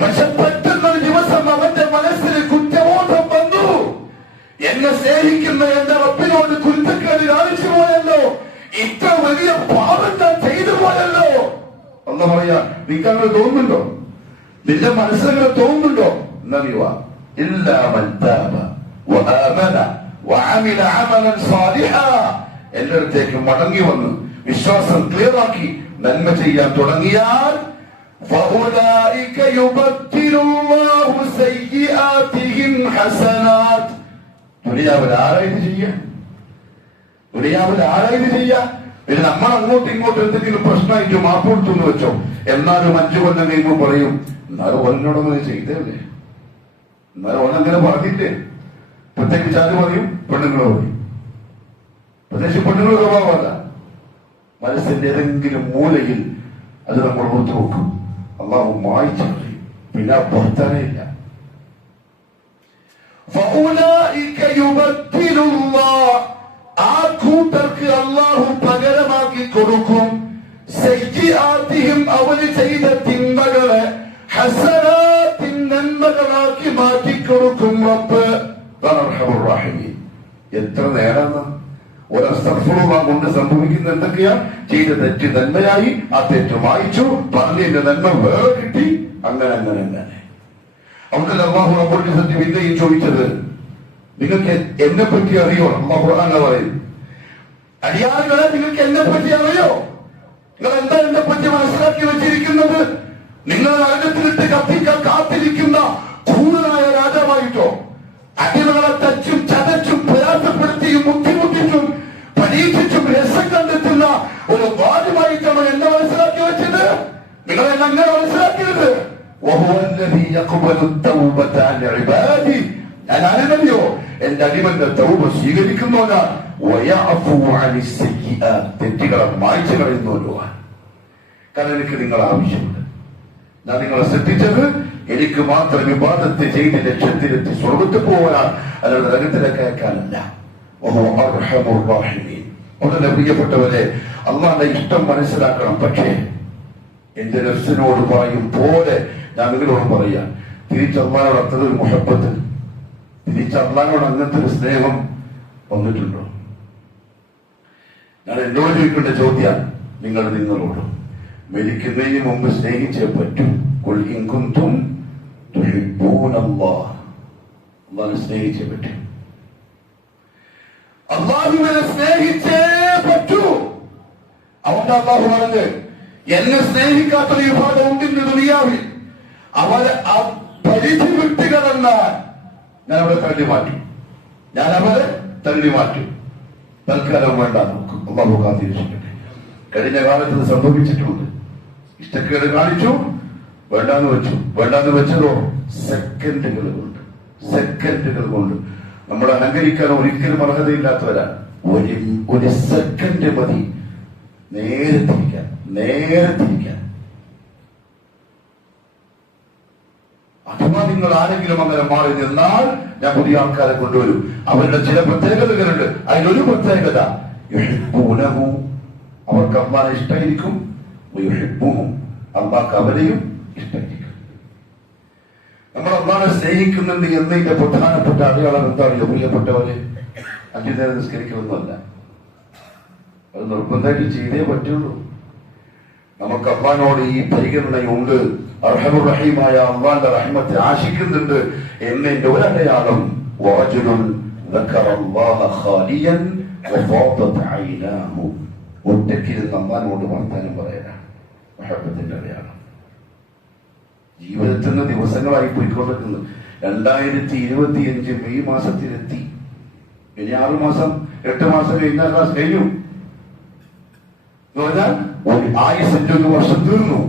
പക്ഷെ പെട്ടെന്നൊരു ദിവസം അവന്റെ മനസ്സിൽ കുറ്റബോധം വന്നു. എന്നെ സ്നേഹിക്കുന്ന എന്റെ റബ്ബിനോട് കുരുത്തക്കേട് കാണിച്ചു പോയല്ലോ, ഇത്ര വലിയ പാപം ഞാൻ ചെയ്തു പോയല്ലോ. ഒന്ന് പറയാ, നിനക്കങ്ങനെ തോന്നുന്നുണ്ടോ? നിന്റെ മനസ്സിലങ്ങനെ തോന്നുന്നുണ്ടോ? എന്നറിയുക, എന്റെ അടുത്തേക്ക് മടങ്ങി വന്ന് വിശ്വാസം ക്ലിയറാക്കി നന്മ ചെയ്യാൻ തുടങ്ങിയാൽ ദുനിയാവിൽ ആരായത് ചെയ്യാൻ? ദുനിയാവിൽ ആരായത് ചെയ്യാൻ? പിന്നെ നമ്മൾ അങ്ങോട്ടും ഇങ്ങോട്ടും എന്തെങ്കിലും പ്രശ്നമായിട്ട് മാപ്പൊടുത്തു എന്ന് വെച്ചോ, എന്നാലും 5 കൊല്ലം കഴിയുമ്പോൾ പറയും, എന്നാലും ഓനോടൊന്നും ചെയ്തല്ലേ, എന്നാലും ഓനങ്ങനെ പറഞ്ഞില്ലേ. പ്രത്യേകിച്ച് ആര് പറയും? പെണ്ണുങ്ങൾ പറയും. പ്രത്യേകിച്ച് പെണ്ണുങ്ങൾ സ്വഭാവമല്ല, മനസ്സിന്റെ ഏതെങ്കിലും മൂലയിൽ അത് നമ്മൾ ഓർത്തു നോക്കും. അള്ളാഹു മായിച്ചു പറയും, പിന്നെ പുറത്താനേ ഇല്ല. ആ കൂട്ടർക്ക് അള്ളാഹു പകരമാക്കി കൊടുക്കും. അവര് ചെയ്ത തിന്മകളെ ഹസനാത്തിൻ നന്മകളാക്കി മാറ്റിക്കൊടുക്കും റബ്ബ്. എത്ര നേരം കൊണ്ട് സംഭവിക്കുന്ന എന്തൊക്കെയാ? ചെയ്ത തെറ്റ് നന്മയായി, ആ തെറ്റ് വായിച്ചു, പറഞ്ഞതിന്റെ നന്മ വേറെ കിട്ടി, അങ്ങനെ അങ്ങനെ അങ്ങനെ. അവിടെ അള്ളാഹു റബ്ബുൽ ഇസ്സത്ത് പിന്നെയും ചോദിച്ചത്, നിങ്ങൾക്ക് എന്നെ പറ്റി അറിയോ? അള്ളാഹു ഖുർആനിൽ പറയും, അടിയാറുകളെ നിങ്ങൾക്ക് എന്നെ പറ്റി അറിയോ? നിങ്ങൾ എന്താ എന്നെ പറ്റി മനസ്സിലാക്കി വെച്ചിരിക്കുന്നത്? നിങ്ങൾ നരകത്തിലിട്ട് കത്തിക്കാൻ കാത്തിരിക്കുന്ന ക്രൂരനായ രാജാവായിട്ടോ, അടിമകളെ തച്ചും ചതച്ചും പ്രയാസപ്പെടുത്തിയും ബുദ്ധിമുട്ടിച്ചും പരീക്ഷിച്ചും രസം കണ്ടെത്തുന്ന ഒരു വാദ്യമായിട്ടാണോ എന്നെ മനസ്സിലാക്കി വെച്ചത്? നിങ്ങൾ എന്നെ അങ്ങനെ മനസ്സിലാക്കിയത്. ഞാൻ ആരെന്നറിയോ? എന്റെ അടിമന്റെ തൗബ സ്വീകരിക്കുന്നവനാ, തെറ്റുകളെ മായ്ച്ചു കളയുന്നവരുമാണ്. കാരണം എനിക്ക് നിങ്ങളെ ആവശ്യമുണ്ട്. ഞാൻ നിങ്ങളെ ശ്രദ്ധിച്ചത് എനിക്ക് മാത്രം വിവാദത്തെ ചെയ്ത് ലക്ഷ്യത്തിലെത്തി സ്വർഗത്തിൽ പോകാൻ, അല്ലാതെ നരകത്തിലേക്ക് അയക്കാനല്ല. വളരെ പ്രിയപ്പെട്ടവരെ, അള്ളാന്റെ ഇഷ്ടം മനസ്സിലാക്കണം. പക്ഷേ എന്റെ നഫ്സിനോട് പറയും പോലെ ഞാൻ നിങ്ങളോട് പറയാം, തിരിച്ചള്ളാനോട് അത്ര ഒരു മുഹബത്ത്, തിരിച്ചള്ളാനോട് അങ്ങനത്തെ ഒരു സ്നേഹം വന്നിട്ടുണ്ടോ? ഞാൻ എന്നോട് ചോദിക്കേണ്ട ചോദ്യം നിങ്ങളോട്, മരിക്കുന്നതിന് മുമ്പ് സ്നേഹിച്ചേ പറ്റൂ. അള്ളാഹുവിനെ സ്നേഹിച്ചേ പറ്റൂ. അള്ളാഹുവിനെ സ്നേഹിച്ചേ പറ്റൂ. അതുകൊണ്ട് അള്ളാഹു പറഞ്ഞത്, എന്നെ സ്നേഹിക്കാത്തൊരു വിഭാഗം ഉണ്ട് ദുനിയാവിൽ. അവരെ ആ പരിധി വിട്ടുകളെന്നാൽ ഞാൻ അവരെ തള്ളി മാറ്റും. ഞാൻ അവരെ തള്ളി മാറ്റും. തൽക്കാലം വേണ്ട നോക്കും. അള്ളാഹു കാത്തിരിക്കട്ടെ. കഴിഞ്ഞ കാലത്ത് ഇത് സംഭവിച്ചിട്ടുണ്ട്. ഇഷ്ടക്കേട് കാണിച്ചു, വേണ്ടാന്ന് വെച്ചു. വേണ്ടാന്ന് വെച്ചതോ സെക്കൻഡുകൾ കൊണ്ട് നമ്മൾ അലങ്കരിക്കാൻ ഒരിക്കലും അർഹതയില്ലാത്തവരാണ്. ഒരു സെക്കൻഡ് മതി നേരെ തിരിക്കാൻ. അഥവാ നിങ്ങൾ ആരെങ്കിലും അങ്ങനെ മാറി നിന്നാൽ ഞാൻ പുതിയ ആൾക്കാരെ കൊണ്ടുവരും. അവരുടെ ചില പ്രത്യേകതകളുണ്ട്. അതിലൊരു പ്രത്യേകത, അവർക്ക് അള്ളാനെ ഇഷ്ടമായിരിക്കും, അള്ളാഹ് അവരെയും ഇഷ്ടമായിരിക്കും. നമ്മൾ അള്ളാനെ സ്നേഹിക്കുന്നുണ്ട് എന്നതിന്റെ പ്രധാനപ്പെട്ട അടയാളം എന്താണ്? പ്രിയപ്പെട്ടവരെ, 5 നേരം നിസ്കരിക്കണമെന്നല്ല, അത് നിർബന്ധമായിട്ട് ചെയ്തേ പറ്റുള്ളൂ. നമുക്ക് അള്ളാനോട് ഈ പരിഗണനയുണ്ട്, അർഹമുർ റഹീമായ അള്ളാന്റെ റഹ്മത്തെ ആശിക്കുന്നുണ്ട് എന്നതിന്റെ ഒരടയാളം ഒറ്റക്കിരുന്ന് അള്ളാനോട് വർത്താനം പറയാനാണ് മഹബത്തിന്റെ അടയാളം. ജീവിതത്തിൽ നിന്ന് ദിവസങ്ങളായി പോയിക്കൊണ്ടിരിക്കുന്നത്. 2025 മെയ് മാസത്തിലെത്തി. ഇനി 6 മാസം 8 മാസം കഴിഞ്ഞാൽ ക്ലാസ് കഴിഞ്ഞു എന്ന് പറഞ്ഞാൽ ഒരു ആയുസിന്റെ 1 വർഷം തീർന്നു.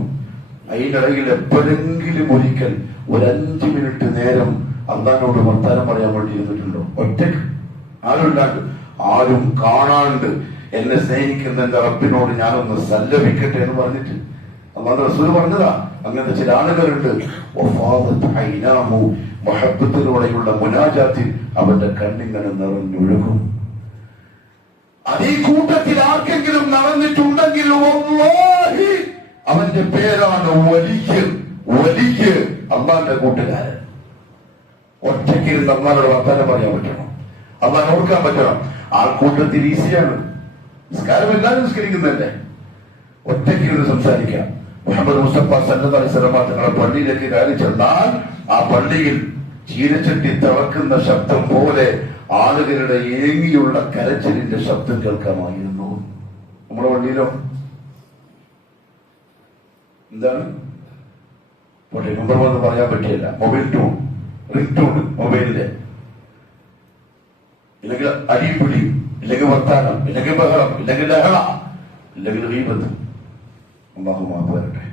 അതിനിടയിൽ എപ്പോഴെങ്കിലും ഒരിക്കൽ ഒരു 5 മിനിറ്റ് നേരം അള്ളാനോട് വർത്താനം പറയാൻ വേണ്ടി ഇരുന്നിട്ടുണ്ടോ? ഒറ്റക്ക്, ആരും കാണാണ്ട് എന്നെ സ്നേഹിക്കുന്ന എന്റെ റബ്ബിനോട് ഞാനൊന്ന് സല്ലപിക്കട്ടെ എന്ന് പറഞ്ഞിട്ട് അള്ളാന്റെ റസൂൽ പറഞ്ഞതാ. അങ്ങനത്തെ ചില ആളുകളുണ്ട്, മഹബത്തിലൂടെയുള്ള മുനാജാത്തിൽ അവന്റെ കണ്ണിങ്ങനെ നിറഞ്ഞൊഴുകും. അത് ഈ കൂട്ടത്തിൽ ആർക്കെങ്കിലും നടന്നിട്ടുണ്ടെങ്കിൽ അവന്റെ പേരാണ് വലിയ അള്ളാന്റെ കൂട്ടുകാരൻ. ഒറ്റയ്ക്കിരുന്ന് അള്ളാനോട് വർത്താനം പറയാൻ പറ്റണം, അള്ളാൻ ഓർക്കാൻ പറ്റണം. ആൾക്കൂട്ടത്തിൽ ഈസിയാണ്. നിസ്കാരം എല്ലാവരും നിസ്കരിക്കുന്നതല്ലേ, ഒറ്റയ്ക്കിരുന്ന് സംസാരിക്കാം. മുഹമ്മദ് മുസ്തഫ സല്ലല്ലാഹു അലൈഹി വസല്ലം തങ്ങളുടെ പള്ളിയിലേക്ക് കയറി ചെന്നാൽ ആ പള്ളിയിൽ ചീനച്ചട്ടി തിളക്കുന്ന ശബ്ദം പോലെ ആളുകളുടെ ഏങ്ങിയുള്ള കരച്ചിലിന്റെ ശബ്ദം കേൾക്കാമായിരുന്നു. നമ്മുടെ പള്ളിയിലോ എന്താണ് നമ്പർ 1 പറയാൻ പറ്റിയല്ല. മൊബൈൽ ടൂൺ, റിംഗ് ടൂൺ മൊബൈലിലെ, ഇല്ലെങ്കിൽ അടിപിടി, ഇല്ലെങ്കിൽ വർത്താനം, ഇല്ലെങ്കിൽ ബഹളം, ഇല്ലെങ്കിൽ ലഹള, ഇല്ലെങ്കിൽ ഗീബത്ത്. അല്ലാഹു മാഫ് തരട്ടെ.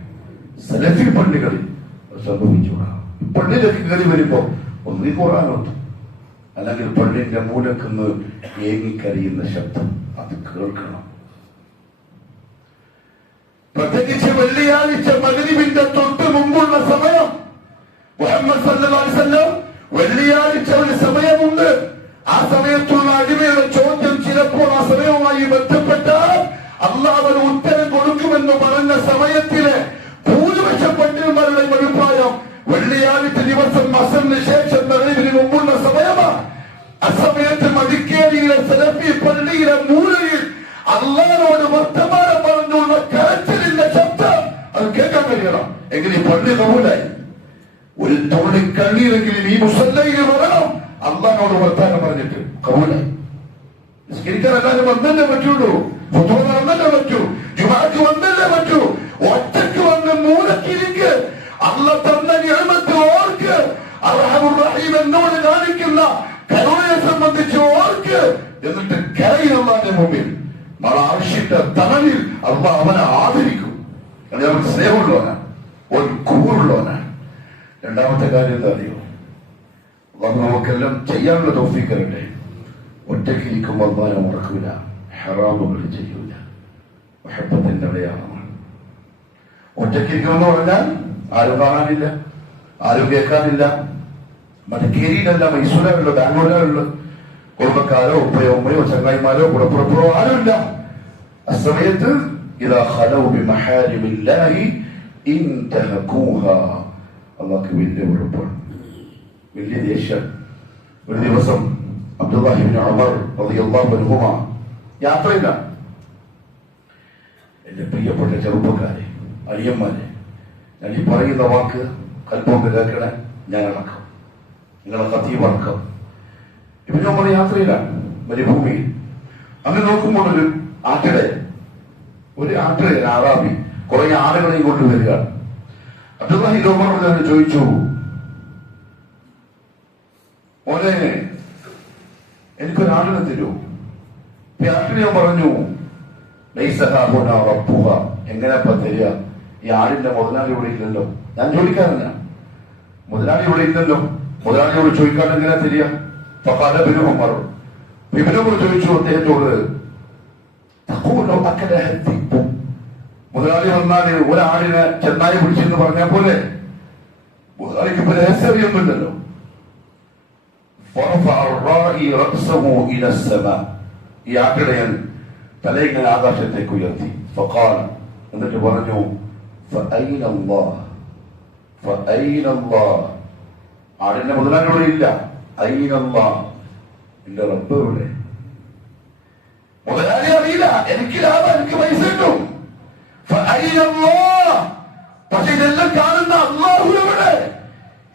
സലഫി പള്ളികളിൽ സംഭവിച്ചുകൂടാ. പള്ളിയിലേക്ക് കയറി വരുമ്പോ ഒന്നീ ഖുർആനോത്ത്, അല്ലെങ്കിൽ പള്ളിന്റെ മൂലക്കുന്ന് ഏങ്ങിക്കരയുന്ന ശബ്ദം അത് കേൾക്കണം. പ്രത്യേകിച്ച് വെള്ളിയാഴ്ച മഗ്‌രിബിന്റെ തൊട്ട് മുമ്പുള്ള സമയം, മുഹമ്മദ് സല്ലല്ലാഹു അലൈഹി വസല്ലം വെള്ളിയാഴ്ച ഒരു സമയമുണ്ട്, ആ സമയത്തുള്ള അടിമയുടെ ചോദ്യം ചിലപ്പോൾ ആ സമയവുമായി ബന്ധപ്പെട്ടാൽ അല്ലാഹു ഉത്തരം കൊടുക്കുമെന്ന് പറഞ്ഞ സമയത്തിലെ ഭൂരിപക്ഷ പണ്ഡിതന്മാരുടെ അഭിപ്രായം വെള്ളിയാഴ്ച ദിവസം അസറിന് ശേഷം മഗ്‌രിബിന് മുമ്പുള്ള സമയമാണ്. അസമയത്ത് മടിക്കേരിയിലെ സലഫി പള്ളിയിലെ മൂലയിൽ അള്ളാഹുവോട് വർത്തമാനം പറഞ്ഞുള്ള കരച്ചിലിന്റെ ശബ്ദം അത് കേൾക്കാൻ കഴിയണം. എങ്കിൽ ഈ പള്ളി കബൂലായി. ഒരു തുള്ളി കണ്ണീരെങ്കിലും ഈ മുസല്ലയിൽ വരണം. അള്ളാഹുവോട് വർത്താനം പറഞ്ഞിട്ട് കബൂലായി. നിസ്കരിക്കാൻ എല്ലാവരും വന്നല്ലേ പറ്റുള്ളൂ, ഫുട്ബോൾ നടന്നല്ലേ പറ്റൂ, ജുമാക്ക് വന്നല്ലേ പറ്റൂ. ഒറ്റക്ക് വന്ന് മൂലക്കിരിക്ക് അള്ളാഹ് തന്ന നിഅമത്ത് ഓർക്ക്, അർഹമുർ റഹീം എന്നോട് കാണിക്കുന്ന കരുണയെ സംബന്ധിച്ച് ഓർക്ക്, എന്നിട്ട് കരയുന്നതിന്റെ മുമ്പിൽ നാളെ ആവശ്യത്തെ തണലിൽ അള്ളാഹ് അവനെ ആദരിക്കും. അവർക്ക് സ്നേഹമുള്ളവനാണ്, ഒരു കൂറുള്ളവനാണ്. രണ്ടാമത്തെ കാര്യം എന്താ അറിയോ? അള്ളാഹ് നമുക്കെല്ലാം ചെയ്യാനുള്ള തൗഫീഖ് തരട്ടെ. ഒറ്റയ്ക്കിരിക്കുമ്പോൾ അള്ളാഹ് മുടക്കൂല, ഹറാമുകൾ ചെയ്യൂല. മുഹബ്ബത്തിന്റെ അടയാളമാണ്. ഒറ്റയ്ക്കിരിക്കുമെന്ന് പറഞ്ഞാൽ ആരും കാണാനില്ല, ആരും കേൾക്കാനില്ല. മടക്കേരിയിലല്ല, മൈസൂരാണുള്ളത്, ബാംഗ്ലൂരാണുള്ളത്. കുടുംബക്കാരോ ഉപ്പയോ ഉമ്മയോ ചങ്ങായിമാരോ കുടപ്പുറപ്പുറോ ആരുമില്ല. അസമയത്ത് ഇദാ ഖലൗ ബിമഹാരിമില്ലാഹി ഇൻതഹകൂഹാ. അല്ലാഹുവിന്റെ വലിയ വെറുപ്പാണ്, വലിയ ദേഷ്യം. ഒരു ദിവസം അബ്ദുല്ലാഹി ഇബ്നു ഉമർ റളിയല്ലാഹു അൻഹുമ യാത്രയിലാണ്. എന്റെ പ്രിയപ്പെട്ട ചെറുപ്പക്കാരെ, അളിയന്മാരെ, ഞാൻ ഈ പറയുന്ന വാക്ക് കൽപ്പൊക്കെ കേൾക്കണേ. ഞാൻ അടക്കം, നിങ്ങളെ ഖതീബ് അടക്കം. ഇബ്നു ഉമർ യാത്രയിലാണ് മരുഭൂമിയിൽ. അങ്ങനെ നോക്കുമ്പോൾ ഒരു ആട്ടിടയൻ, ആറാബി കുറെ ആടുകളെയും കൊണ്ടുവരികയാണ്. അബ്ദുല്ലാഹി ഉമർ ചോദിച്ചു, മോനെ എനിക്കൊരാളിനെ തരൂ. ആട്ടിനെ പറഞ്ഞു, എങ്ങനെയപ്പ തരിക? ഈ ആടിന്റെ മുതലാളി ഇവിടെ ഇല്ലല്ലോ. ഞാൻ ചോദിക്കാറില്ല, മുതലാളി ഇവിടെ ഇല്ലല്ലോ, മുതലാളിയോട് ചോദിക്കാണ്ട് എങ്ങനെ തരിക? ഇബിനോട് ചോദിച്ചു അദ്ദേഹത്തോട്, മുതലാളി വന്നാല് ഒരാടിനെ ചെന്നായി പിടിച്ചെന്ന് പറഞ്ഞാൽ പോലെ മുതലാളിക്ക് ഇപ്പൊ രഹസ്യമൊന്നുമില്ലല്ലോ. ഈ ആട്ടിടയൻ തലയിങ്ങനെ ആകാശത്തേക്ക് ഉയർത്തി, എന്നിട്ട് പറഞ്ഞു, ആടിന്റെ മുതലാളിയോടെ ഇല്ല, എന്റെ റബ്ബ് ഇവിടെ. മുതലാളി അറിയില്ല, എനിക്ക് ലാഭം, എനിക്ക് പൈസ കിട്ടും. പക്ഷെ ഇതെല്ലാം കാണുന്ന അല്ലാഹു എവിടെ?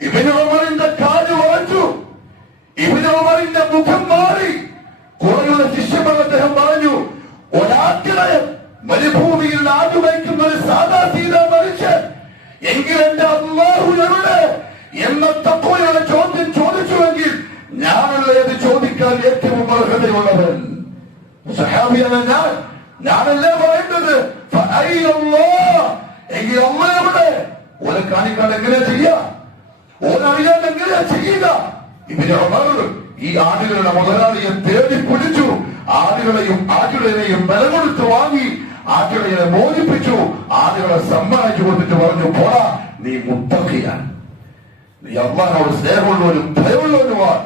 ഇബ്നു ഉമറിന്റെ കാല് വളച്ചു, ഇബ്നു ഉമറിന്റെ മുഖം മാറി. കുറെയുള്ള ശിഷ്യന്മാർ അദ്ദേഹം പറഞ്ഞു, ഒരാട്ടിടയൻ മരുഭൂമിയിൽ ആടുവയ്ക്കുന്ന ഒരു സാധാ സീതാ മനുഷ്യൻ, എങ്കിൽ എന്റെ അല്ലാഹു എവിടെ എന്ന തഖ്വയുടെ ചോദ്യം ചോദിച്ചുവെങ്കിൽ ഞാനല്ലേ അത് ചോദിക്കാൻ ഏറ്റവും അർഹതയുള്ളവൻ? സഹാബിയാണ് ഞാനല്ലേ പറയേണ്ടത്? എങ്കിൽ അമ്മ എവിടെ? ഓനെ കാണിക്കാൻ എങ്ങനെയാ ചെയ്യാ? ഓനറിയാൻ എങ്ങനെയാ ചെയ്യുക? ഇബ്നു ഉമർ ഈ ആടുകളുടെ മുതലാളിയെ തേടി പിടിച്ചു, ആടുകളെയും ആടുകളെയും ബലം കൊടുത്ത് വാങ്ങി, ആടുകളെ മോചിപ്പിച്ചു, ആടുകളെ സമ്മാനിച്ചു കൊടുത്തിട്ട് പറഞ്ഞു, പോടാ, നീ മുത്തഖിയാൻ, നീ അല്ലാഹുവോട് സ്നേഹമുള്ളവനും ഭയമുള്ളവനുമാണ്.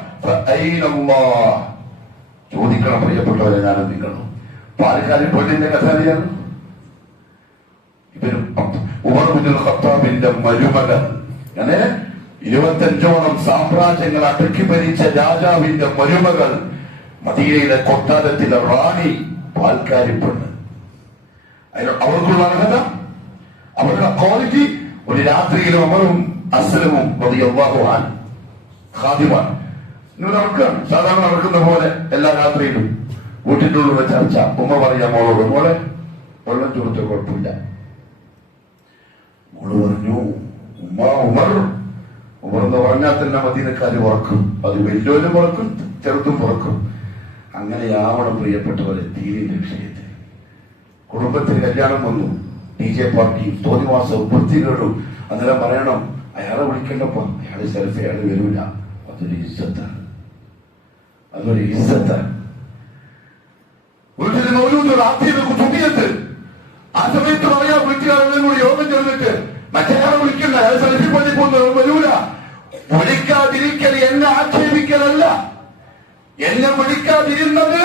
ചോദിക്കണം പ്രിയപ്പെട്ടവരെ, ഞാനും നിങ്ങളും. പാലക്കാരി പെണ്ണിന്റെ കഥ അറിയാം. ഇവരും ഉമർ ഇബ്നുൽ ഖത്താബിന്റെ മരുമകൻ, അങ്ങനെ 25ഓളം സാമ്രാജ്യങ്ങൾ അടക്കി ഭരിച്ച രാജാവിന്റെ മരുമകൾ, മദീനയിലെ കൊട്ടാരത്തിലെ റാണി, പാൽക്കാരി പെണ്ണ്. അവർക്കുള്ള അർഹത, അവരുടെ ക്വാളിറ്റി, ഒരു രാത്രിയിലും അമറും അസ്ലമും റളിയല്ലാഹു അൻഹു ഖാദിമാൻ നടക്കുകയാണ്. സാധാരണ നടക്കുന്ന പോലെ എല്ലാ രാത്രിയിലും വീട്ടിൻ്റെ ഉള്ളിലുള്ള ചർച്ച. ഉമ്മ പറയാം മോളോട്, മോളെ വെള്ളം ചോദിച്ച കുഴപ്പമില്ല. മോള് പറഞ്ഞു, ഉമ്മ ഉമർ എന്ന് പറഞ്ഞാൽ തന്നെ മദീനക്കാര് ഉറക്കും, അത് വലിയവരും ഉറക്കും, ചെറുതും ഉറക്കും. അങ്ങനെയാവണം പ്രിയപ്പെട്ടവരെ ദീനിന്റെ വിഷയത്തിൽ. കുടുംബത്തിന് കല്യാണം വന്നു, DJ പാർട്ടിയും തോന്നിവാസവും വൃത്തികേടും. അന്നേരം പറയണം, അയാളെ വിളിക്കണ്ടപ്പോ അയാള് സെൽഫി, അയാൾ വരൂല. അതൊരു ഇസ്സത്താണ്, അതൊരു ഇസ്സത്താണ്. വീട്ടിൽ മൗലൂദ് തുണിയത്ത് ആ സമയത്ത് പറയാം, വീട്ടുകാരെല്ലാം കൂടി യോഗം ചേർന്നിട്ട് മറ്റേയാളെ വിളിക്കണ്ട, അയാൾ സെൽഫി പള്ളി പോകുന്നത് വരൂല. വിളിക്കാതിരിക്കൽ എന്നെ ആക്ഷേപിക്കലല്ല, എന്നെ വിളിക്കാതിരുന്നത്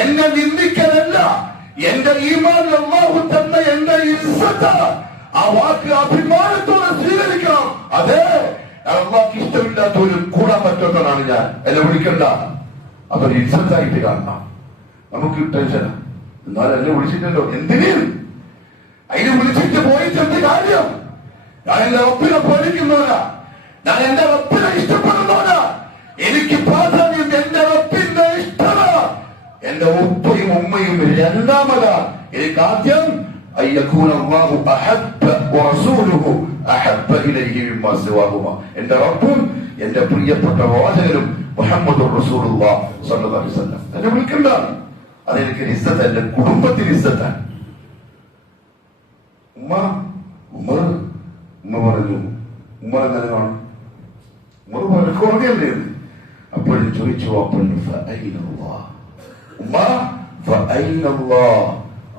എന്നെ നിന്ദിക്കലല്ല, എന്റെ ഈമാൻ അല്ലാഹു തന്ന എന്റെ ഇസ്സത്ത്. ആ വാക്ക് അഭിമാനത്തോടെ സ്വീകരിക്കണം. അതെ, അള്ളാഹ്ക്ക് ഇഷ്ടമില്ലാത്തവരും കൂടാൻ പറ്റുന്നതാണ് ഞാൻ. എന്നെ വിളിക്കണ്ട, അതൊരു ഇസ്സത്തായിട്ട് കാണണം. നമുക്ക് ടെൻഷനാ, എന്നാലും എന്നെ വിളിച്ചിട്ടല്ലോ, എന്തിന്? അതിന് വിളിച്ചിട്ട് പോയിട്ട് എന്ത് കാര്യം? ഞാൻ എന്റെ റബ്ബിനെ പേടിക്കുന്നവരാ, ഞാൻ എന്റെ റബ്ബിനെ ഇഷ്ടപ്പെടുന്നവരാ. എനിക്ക് പ്രാധാന്യം എന്റെ റബ്ബിന്റെ ഇഷ്ടമാ. എന്റെ ഉപ്പയും ഉമ്മയും രണ്ടാമതാ. എനിക്ക് ആദ്യം എന്റെ റബ്ബും എന്റെ പ്രിയപ്പെട്ട വാചകനും മുഹമ്മദുർ റസൂലുള്ളാഹി സ്വല്ലല്ലാഹു അലൈഹി വസല്ലം. എന്നെ വിളിക്കണ്ട, അതെനിക്ക് ഇസ്സത്ത്, എന്റെ കുടുംബത്തിന് ഇസ്സത്താണ്. ഉമ്മ പറഞ്ഞു, ഉമ്മ എങ്ങനെ കാണും? ഉമ്മ പറഞ്ഞല്ലേ? അപ്പോഴും ചോദിച്ചു,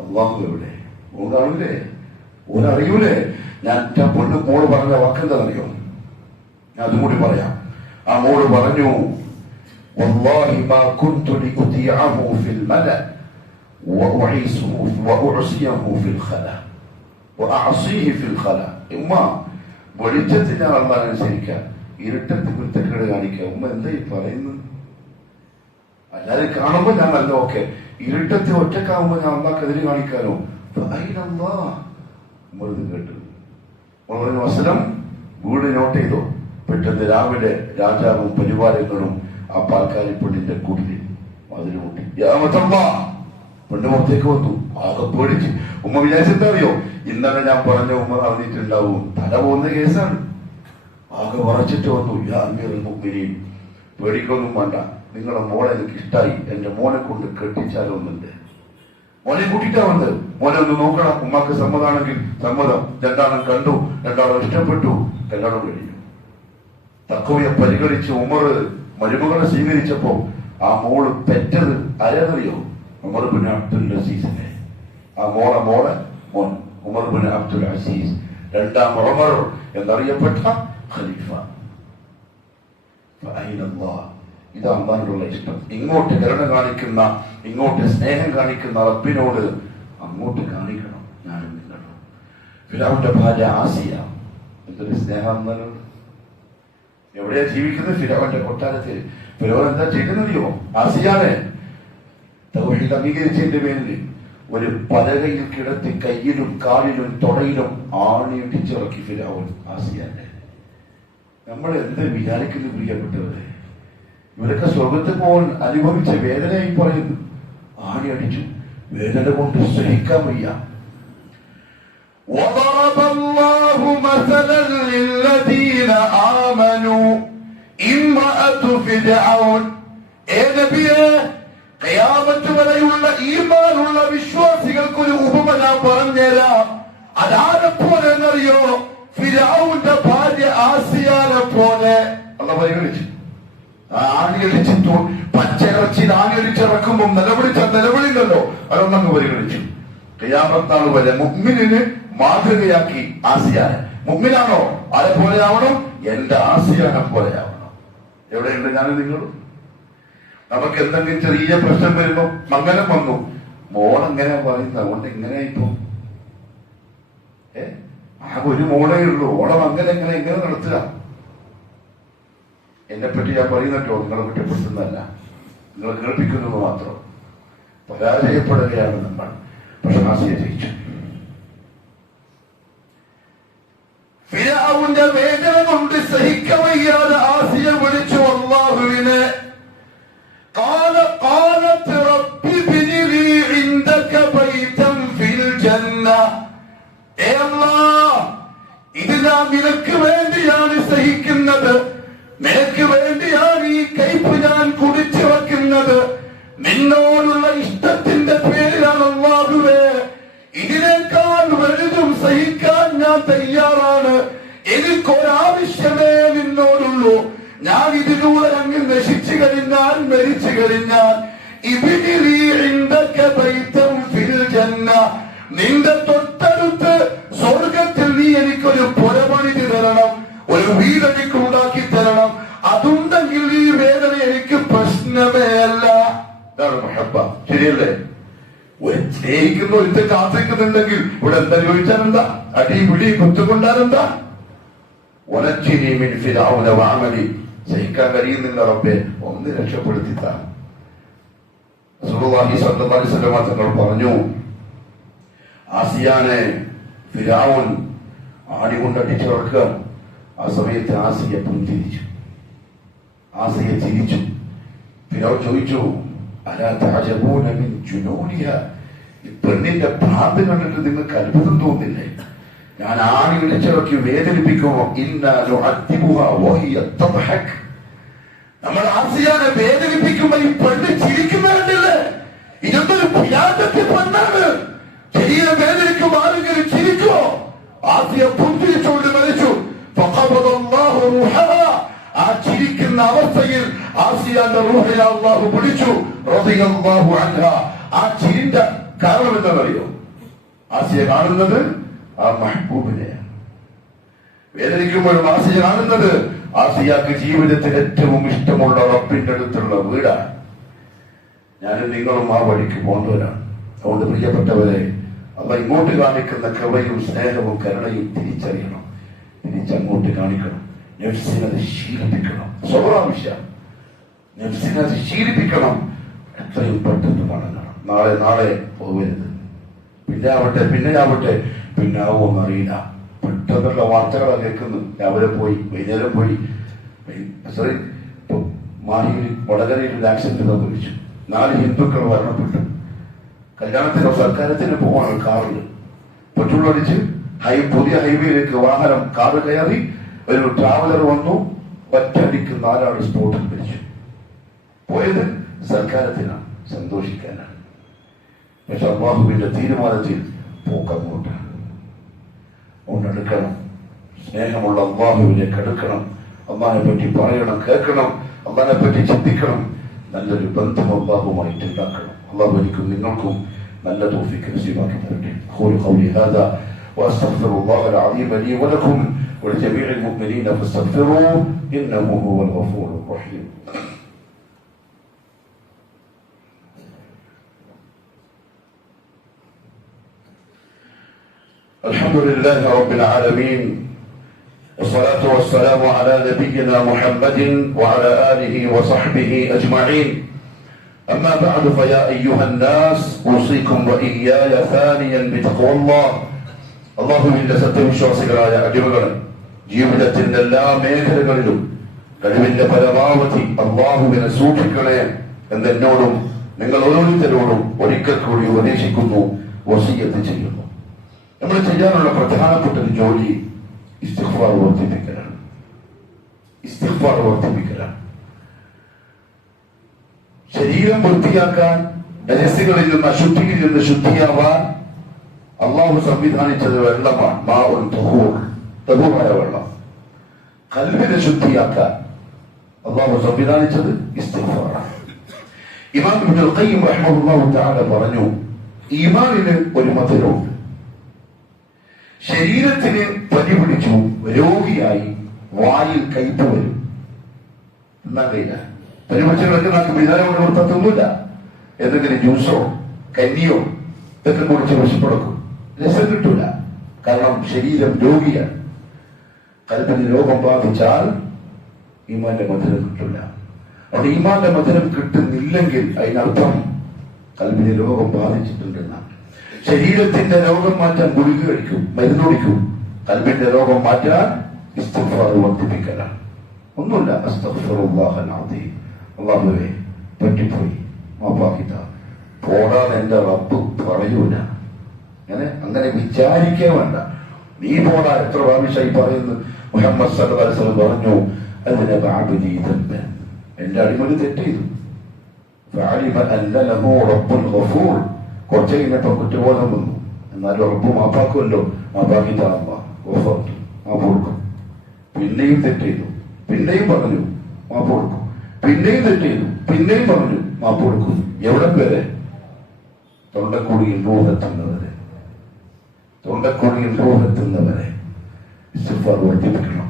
അള്ളാഹു എവിടെ? ഓനാവില്ലേ? ഓനറിയൂലേ? ഞാൻ പൊണ്ണു മോള് പറഞ്ഞ വാക്കെന്താണെന്നറിയോ? ഞാൻ അതും കൂടി പറയാം. ആ മോള് പറഞ്ഞു, വല്ലാഹി മാ കുൻതു ലിഉതിഅഹു ഫിൽ മലഅ വഉഈസുഹു വഉസിയഹു ഫിൽ ഖല വഅസിഹി ഫിൽ ഖല. ഉമ്മ വെളിച്ചത്തിൽ ഞാൻ അള്ളാഹ് അനുസരിക്കാം, ഇരുട്ടത്തിൽ കുരുത്തക്കേട് കാണിക്കുക. ഉമ്മ എന്താ ഈ പറയുന്നത്? അല്ലാതെ കാണുമ്പോ ഞാൻ നല്ല ഓക്കെ, ഇരുട്ടത്തിൽ ഒറ്റക്കാവുമ്പോ ഞാൻ അള്ളാഹ്ക്കെതിരെ കാണിക്കാനോ? കേട്ടു വസനം വീട് നോട്ട് ചെയ്തോ. പെട്ടെന്ന് രാവിലെ രാജാവും പരിവാരങ്ങളും ആ പാൽക്കാരി പെണ്ണിന്റെ കുടിലിൽ അതിന് മുട്ടി, പെണ്ണ് പുറത്തേക്ക് വന്നു. ആകെ പേടിച്ച്. ഉമ്മ വിചാരിച്ചെന്താ അറിയോ? ഇന്നലെ ഞാൻ പറഞ്ഞ ഉമ്മ അറിഞ്ഞിട്ടുണ്ടാവും, തല പോകുന്ന കേസാണ്. ആകെ വറച്ചിട്ട് വന്നു. യാ അമീറുൽ മുഅ്മിനീൻ, പേടിക്കൊന്നും വേണ്ട, നിങ്ങളുടെ മോളെ എനിക്ക് ഇഷ്ടായി, എന്റെ മോനെ കൊണ്ട് കെട്ടിച്ചാലോന്നുണ്ട്. മോനെ കൂട്ടിട്ടാ വന്നത്. മോനെ ഒന്ന് നോക്കണം, ഉമ്മാക്ക് സമ്മതാണെങ്കിൽ സമ്മതം. രണ്ടാളും കണ്ടു, രണ്ടാളും ഇഷ്ടപ്പെട്ടു, കല്യാണം കഴിഞ്ഞു. തഖ്വയെ പരിഗണിച്ച് ഉമർ മരുമകളെ സ്വീകരിച്ചപ്പോ ആ മോള് പെറ്റത് ആരാന്നറിയോ? ഉമർ ബിൻ അബ്ദുൽ അസീസിനെ. ആ മോളെ മോൻ ഉമർ ബിൻ അബ്ദുൽ അസീസ്, രണ്ടാം ഉമർ എന്നറിയപ്പെട്ട ഖലീഫ. ഇത് അള്ളാഹിനുള്ള ഇഷ്ടം. ഇങ്ങോട്ട് കരുണ കാണിക്കുന്ന, ഇങ്ങോട്ട് സ്നേഹം കാണിക്കുന്ന റബ്ബിനോട് അങ്ങോട്ട് കാണിക്കണം. ഞാനും നിങ്ങളും. ഫിറഔന്റെ ഭാര്യ ആസിയ, എന്തൊരു സ്നേഹം എന്നാലും. എവിടെയാ ജീവിക്കുന്നത്? ഫിറഔന്റെ കൊട്ടാരത്തിൽ. ഫിറഔൻ എന്താ ചെയ്യുന്നറിയോ? ആസിയാനെ തൗഹീദ് അംഗീകരിച്ചതിന്റെ പേരിൽ ഒരു പലകയിൽ കിടത്തി കയ്യിലും കാലിലും തൊടയിലും ആണിയിട്ടിച്ചിറക്കി ഫിറഔൻ ആസിയാനെ. നമ്മൾ എന്ത് വിചാരിക്കുന്നു പ്രിയപ്പെട്ടവരെ? ഇവരൊക്കെ സ്വർഗത്തിൽ പോകാൻ അനുഭവിച്ച വേദനയായി പറയുന്നു. ആണി അടിച്ചു, വേദന കൊണ്ട് സഹിക്കാൻ വയ്യ. وضرب الله مثلا للذين آمنوا امرأة فرعون. നബിയേ, ഖിയാമത്ത് വരെയുള്ള ഈമാനുള്ള വിശ്വാസികൾക്ക് ഒരു ഉപമ ഞാൻ പറഞ്ഞുതരാം. അതാരെ പോലെ എന്നറിയോ? ഫിറഔന്റെ ഭാര്യ ആസിയാനെ പോലെ. അള്ളാഹ് പരിഗണിച്ചു. ആണിയടിച്ച് പച്ചയിറച്ചിയിൽ ആണിയടിച്ചിറക്കുമ്പോൾ നിലവിളിണ്ടല്ലോ, അതൊന്നങ്ങ് പരിഗണിച്ചു. ഖിയാമത്ത് വരെ മുഅ്മിനിന് മാതൃകയാക്കി ആസിയാനെ. മുഅ്മിനാണോ? അതേപോലെ ആവണം, എന്റെ ആസിയാനെ പോലെ ആവണം. എവിടെയുണ്ട് ഞാനും നിങ്ങളും? നമുക്ക് എന്തെങ്കിലും ചെറിയ പ്രശ്നം വരുമ്പോ മംഗലം വന്നു, മോളെങ്ങനെ പറയുന്നത്, അതുകൊണ്ട് എങ്ങനെ ഇപ്പൊ ആ ഒരു മോളേ ഉള്ളൂ, ഓളെ മംഗലം എങ്ങനെ നടത്തുക? എന്നെപ്പറ്റി ഞാൻ പറയുന്നല്ലോ, നിങ്ങളെ കുറ്റപ്പെടുത്തുന്നതല്ല, നിങ്ങൾ കേൾപ്പിക്കുന്നത് മാത്രം. പരാജയപ്പെടുകയാണ് നമ്മൾ. പക്ഷെ ആസിയ ജയിച്ചു. ഫിറഔന്റെ വേദന കൊണ്ട് സഹിക്കവയ്യാതെ ആസിയ വിളിച്ചു അല്ലാഹുവിനെ. قالت رب ابن لي عندك بيتا في الجنة. ഇത് ഞാൻ നിനക്ക് വേണ്ടിയാണ് സഹിക്കുന്നത്, നിനക്ക് വേണ്ടിയാണ് ഈ കയ്പ് ഞാൻ കുടിച്ചു വെക്കുന്നത്, നിന്നോടുള്ള ഇഷ്ടത്തിന്റെ പേരിലാണ് അല്ലാഹുവേ. ഇതിനേക്കാൾ വലുതും സഹിക്കാൻ ഞാൻ തയ്യാറാണ്. എനിക്കൊരാവശ്യമേ നിന്നോടുള്ളൂ. ഞാൻ ഇതിലൂടെ അങ്ങ് നശിച്ചു കഴിഞ്ഞാൽ, മരിച്ചു കഴിഞ്ഞാൽ, നിന്റെ തൊട്ടടുത്ത് സ്വർഗത്തിൽ നീ എനിക്കൊരു പുരപണിതി തരണം, ഒരു വീടെനിക്ക് ഉണ്ടാക്കി തരണം. അതുണ്ടെങ്കിൽ ഈ വേദന എനിക്ക് പ്രശ്നമേ അല്ല. ഇതാണ് മഹബ്ബ. ശരിയല്ലേ? ഒരു സ്നേഹിക്കുന്ന ഒരുത്തെ കാത്തിക്കുന്നുണ്ടെങ്കിൽ ഇവിടെ എന്താ ചോദിച്ചാൽ എന്താ? അടി പിടി കുത്തുകൊണ്ടാലെന്താ? ഒലച്ചിനി മിൻ ഫിറഔന വഅമലി. സഹിക്കാൻ കഴിയുന്നില്ല റബ്ബേ, ഒന്ന് രക്ഷപ്പെടുത്തിത്താൻ. റസൂലുള്ളാഹി സ്വല്ലല്ലാഹു അലൈഹി വസല്ലം തങ്ങൾ പറഞ്ഞു, ആസിയാനെ ഫിറഔൻ ആണി കൊണ്ടടിച്ചുറക്കുക. ആ സമയത്ത് ആസിയ പുഞ്ചിരിച്ചു, ആസിയ ചിരിച്ചു. ഫിറഔൻ ചോദിച്ചു, അലാ തഅജബൂന മിൻ ജുനൂനിഹ. ഈ പെണ്ണിന്റെ ഭ്രാന്ത് കണ്ടിട്ട് നിങ്ങൾക്ക് അത്ഭുതം തോന്നില്ലേ? ഞാൻ ആണി വിളിച്ചിറക്കി വേദനിപ്പിക്കുമോ? നമ്മൾ ആസിയാനെ വേദനിപ്പിക്കുമ്പോ ഈ പെണ്ണ് ചിരിക്കുന്നുണ്ടല്ലേ? ഇതൊന്നൊരു ഭ്രാന്തത്തെ പെണ്ണാണ്. ശരീരം വേദനിക്കുമ്പോ ആരെങ്കിലും ചിരിക്കുമോ? ആസിയ പുഞ്ചിരിച്ചുകൊണ്ട് മരിച്ചു. ആ ചിരിക്കുന്ന അവസ്ഥയിൽ ആസിയാന്റെ റൂഹിനെ അല്ലാഹു പിടിച്ചു. റളിയല്ലാഹു അൻഹാ. ആ ചിരിന്റെ കാരണം എന്താണെന്നറിയോ? ആസിയ കാണുന്നത് ആ മഹബൂബിനെയാണ്. വേദനിക്കുമ്പോഴും ആസിയ കാണുന്നത് ആസിയാക്ക് ജീവിതത്തിൽ ഏറ്റവും ഇഷ്ടമുള്ള റബ്ബിന്റെ അടുത്തുള്ള വീടാണ്. ഞാനും നിങ്ങളും ആ വഴിക്ക് പോകേണ്ടവരാണ്. അതുകൊണ്ട് പ്രിയപ്പെട്ടവരെ, അള്ളാഹ് ഇങ്ങോട്ട് കാണിക്കുന്ന കൃപയും സ്നേഹവും കരുണയും തിരിച്ചറിയണം, തിരിച്ചങ്ങോട്ട് കാണിക്കണം. നഫ്സിനത് ശീലിപ്പിക്കണം. സ്വഭാവശ്യം നഫ്സിനത് ശീലിപ്പിക്കണം. എത്രയും പെട്ടെന്ന് മടങ്ങണം. നാളെ പോകരുത്. പിന്നെ ആവട്ടെ പിന്നാവോന്ന് അറിയില്ല. പെട്ടെന്നുള്ള വാർത്തകളാണ് കേൾക്കുന്നത്. രാവിലെ പോയി, വൈകുന്നേരം പോയി. മാഹിയിൽ വടകരയിൽ ഒരു ആക്സിഡന്റ് സംഭവിച്ചു. 4 ഹിന്ദുക്കൾ മരണപ്പെട്ടു. കല്യാണത്തിനോ സൽക്കാരത്തിന് പോവാണ് കാറിൽ പെട്രോൾ അടിച്ച് പുതിയ ഹൈവേയിലേക്ക് വാഹനം കാറ് കയറി ഒരു ട്രാവലർ വന്നു, ഒറ്റയടിക്ക് 4 ആൾ സ്പോട്ടിൽ പിടിച്ചു. പോയത് സൽക്കാരത്തിനാണ്, സന്തോഷിക്കാനാണ്. പക്ഷെ അള്ളാഹുവിന്റെ തീരുമാനത്തിൽ പോക്കങ്ങോട്ടാണ്. ഒന്നെടുക്കണം, സ്നേഹമുള്ള അള്ളാഹുവിലേക്ക് അടുക്കണം, അള്ളാഹിനെ പറ്റി പറയണം, കേൾക്കണം, അള്ളാഹിനെ പറ്റി ചിന്തിക്കണം, നല്ലൊരു ബന്ധം അള്ളാഹുമായിട്ട് ഉണ്ടാക്കണം. അള്ളാഹു എനിക്കും നിങ്ങൾക്കും നല്ല തൗഫീഖ് നസീബാക്കി തരട്ടെ. അഖൂലു ഖൗലി ഹാദാ വഅസ്തഗ്ഫിറുല്ലാഹ അൽ-അലീം ലി വലക്കും ولجميع المؤمنين فاستغفروه إنه هو الغفور الرحيم. الحمد لله رب العالمين، والصلاة والسلام على نبينا محمد وعلى آله وصحبه أجمعين. أما بعد فيا أيها الناس أوصيكم وإياي ثانيا بتقوى الله. അള്ളാഹുവിന്റെ സത്യവിശ്വാസികളായ അടിമകളെ, ജീവിതത്തിന്റെ എല്ലാ മേഖലകളിലും കഴിവിന്റെ പരമാവധി അള്ളാഹുവിനെ സൂക്ഷിക്കണേ എന്നെന്നോടും നിങ്ങൾ ഓരോരുത്തരോടും ഒരിക്കൽ കൂടി ഉപദേശിക്കുന്നു, വസിയ്യത്ത് ചെയ്യുന്നു. നമ്മൾ ചെയ്യാനുള്ള പ്രധാനപ്പെട്ട ഒരു ജോലി ഇസ്തിഗ്ഫാർ വർദ്ധിപ്പിക്കലാണ്. ഇസ്തിഗ്ഫാർ വർദ്ധിപ്പിക്കലാണ്. ശരീരം വൃത്തിയാക്കാൻ, രഹസ്യങ്ങളിൽ നിന്ന് അശുദ്ധിയിൽ നിന്ന് ശുദ്ധിയാവാൻ അള്ളാഹു സംവിധാനിച്ചത് വെള്ളമാണ്, മാഉൻ തഹൂർ, തഹൂറായ വെള്ളം. ഖൽബിനെ ശുദ്ധിയാക്കാൻ അള്ളാഹു സംവിധാനിച്ചത് ഇസ്തിഗ്ഫാറാണ്. ഇമാം ഇബ്നുൽ ഖയ്യിം റഹിമഹുല്ലാഹു തആല പറഞ്ഞു, ഈമാനിന് ഒരു മധുരമുണ്ട്. ശരീരത്തിന് പനി പിടിച്ചു രോഗിയായി വായിൽ കയ്പ് വരും, എന്നാ കഴിയില്ല. പനി പിടിച്ചവരൊക്കെ നമുക്ക് വിചാരം കൊണ്ട് കൊടുത്തൊന്നുമില്ല. എന്തെങ്കിലും ജ്യൂസോ കഞ്ഞിയോ ഇതൊക്കെ കുടിച്ച് വിശപ്പെടുക്കും, രസം കിട്ടൂല. കാരണം ശരീരം രോഗിയാണ്. കൽബിന് രോഗം ബാധിച്ചാൽ ഈമാന്റെ മധുരം കിട്ടില്ല. അവിടെ ഈമാന്റെ മധുരം കിട്ടുന്നില്ലെങ്കിൽ അതിനർത്ഥം കൽബിന് രോഗം ബാധിച്ചിട്ടുണ്ടെന്നാണ്. ശരീരത്തിന്റെ രോഗം മാറ്റാൻ ഗുളിക കഴിക്കും, മരുന്നൊടിക്കും. കൽബിന്റെ രോഗം മാറ്റാൻ ഇസ്തിഗ്ഫാർ വർദ്ധിപ്പിക്കലാണ്. ഒന്നുമില്ല, അസ്തഗ്ഫിറുല്ലാഹൽ അദീം, അല്ലാഹുവേ പറ്റിപ്പോയി, മാപ്പാക്കിത്ത, പോടാൻ എന്റെ റബ്ബ് പറയൂല. അങ്ങനെ വിചാരിക്കേ വേണ്ട. നീ പോടാ, എത്ര പ്രാവശ്യമായി പറയുന്നു. മുഹമ്മദ് സല്ലല്ലാഹു അലൈഹി വസല്ലം പറഞ്ഞു, അദ്നബ അബ്ദി ദംബൻ, എന്റെ അടിമ തെറ്റ് ചെയ്തു. ഫഅലിമ അന്ന ലഹു റബ്ബുൻ ഗഫൂർ, കുറച്ച് കഴിഞ്ഞപ്പോ കുറ്റബോധം വന്നു. എന്നാലും റബ്ബ് മാപ്പാക്കുമല്ലോ, മാപ്പാക്കിത്ത ഗഫൂർ, മാപ്പ് കൊടുക്കും. പിന്നെയും തെറ്റ് ചെയ്തു, പിന്നെയും പറഞ്ഞു മാപ്പ് കൊടുക്കും. പിന്നെയും തെറ്റ് ചെയ്തു, പിന്നെയും പറഞ്ഞു മാപ്പ് കൊടുക്കും. എവിടെ പേരെ? തൊണ്ടക്കുടിയിൽ റൂഹെത്തുന്നവരെ, തൊണ്ടക്കുടിയിൽ റൂഹെത്തുന്നവരെ ഇസ്തിഗ്ഫാർ വർദ്ധിപ്പിക്കണം,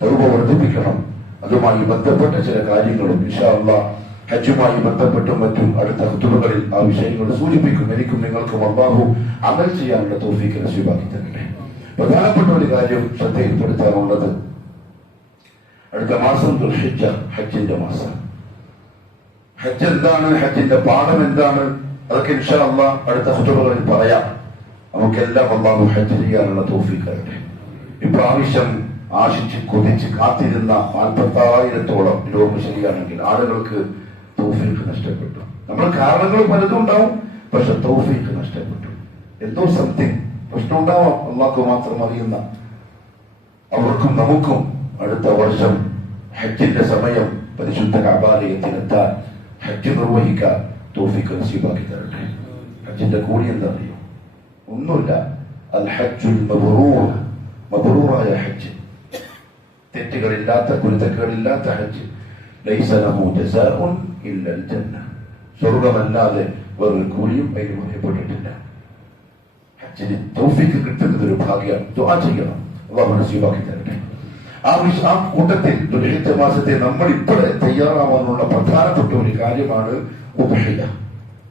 തൗബ വർദ്ധിപ്പിക്കണം. അതുമായി ബന്ധപ്പെട്ട ചില കാര്യങ്ങളും ഇൻഷാ അല്ലാഹ് ഹജ്ജുമായി ബന്ധപ്പെട്ടും മറ്റും അടുത്ത ഖുതുബകളിൽ ആ വിഷയങ്ങൾ സൂചിപ്പിക്കും. എനിക്കും നിങ്ങൾക്കും അല്ലാഹു അമൽ ചെയ്യാനുള്ള തൗഫീഖ് നസീബാക്കി തരട്ടെ. പ്രധാനപ്പെട്ട ഒരു കാര്യം ശ്രദ്ധയിൽപ്പെടുത്താനുള്ളത്, അടുത്ത മാസം ദുൽഹിജ്ജ, ഹജ്ജിന്റെ മാസം. ഹജ്ജ് എന്താണ്, ഹജ്ജിന്റെ പാഠം എന്താണ്, അതൊക്കെ ഇൻഷാ അല്ലാഹ് അടുത്ത ഖുതുബകളിൽ പറയാം. നമുക്കെല്ലാം അല്ലാഹു ഹജ്ജ് ചെയ്യാനുള്ള തൗഫീഖ് തരട്ടെ. ഇപ്രാവശ്യം ആശിച്ച് കൊതിച്ച് കാത്തിരുന്ന 40,000-ഓളം ലോകം ശരിയാണെങ്കിൽ ആളുകൾക്ക് തൗഫീഖ് നഷ്ടപ്പെട്ടു. നമ്മൾ കാരണങ്ങൾ പലതും ഉണ്ടാവും, പക്ഷെ തൗഫീഖ് നഷ്ടപ്പെട്ടു. എന്തോ സംതിങ് പ്രശ്നം ഉണ്ടാവാം, അള്ളാഹ്ക്ക് മാത്രം അറിയുന്ന. അവർക്കും നമുക്കും അടുത്ത വർഷം ഹജ്ജിന്റെ സമയം പരിശുദ്ധ കഅബാലയത്തിലെത്താൻ, ഹജ്ജ് നിർവഹിക്കാൻ തൗഫീഖ് നസീബാക്കി തരട്ടെ. ഹജ്ജിന്റെ കൂലി എന്താ അറിയോ? ഒന്നുമില്ല, അൽ ഹജ്ജുൽ മബ്റൂർ, മബ്റൂറായ ഹജ്ജ്, തെറ്റുകളില്ലാത്ത കുരുത്തക്കേടില്ലാത്ത ഹജ്ജ്. ലൈസ ലഹു ജസാഉൻ ഇല്ലൽ ജന്ന, സ്വർഗമല്ലാതെ വേറൊരു കൂലിയും അതിന് പറയപ്പെട്ടിട്ടില്ല. ഹജ്ജിന് തൗഫീഖ് കിട്ടുന്നത് ഒരു ഭാഗ്യമാണ്. ദുആ ചെയ്യണം, അല്ലാഹു നസീബാക്കി തരട്ടെ. ആ കൂട്ടത്തിൽ ദുൽഹിജ്ജ മാസത്തെ നമ്മൾ ഇപ്പോഴേ തയ്യാറാവാനുള്ള പ്രധാനപ്പെട്ട ഒരു കാര്യമാണ് ഉദ്ഹിയ്യ.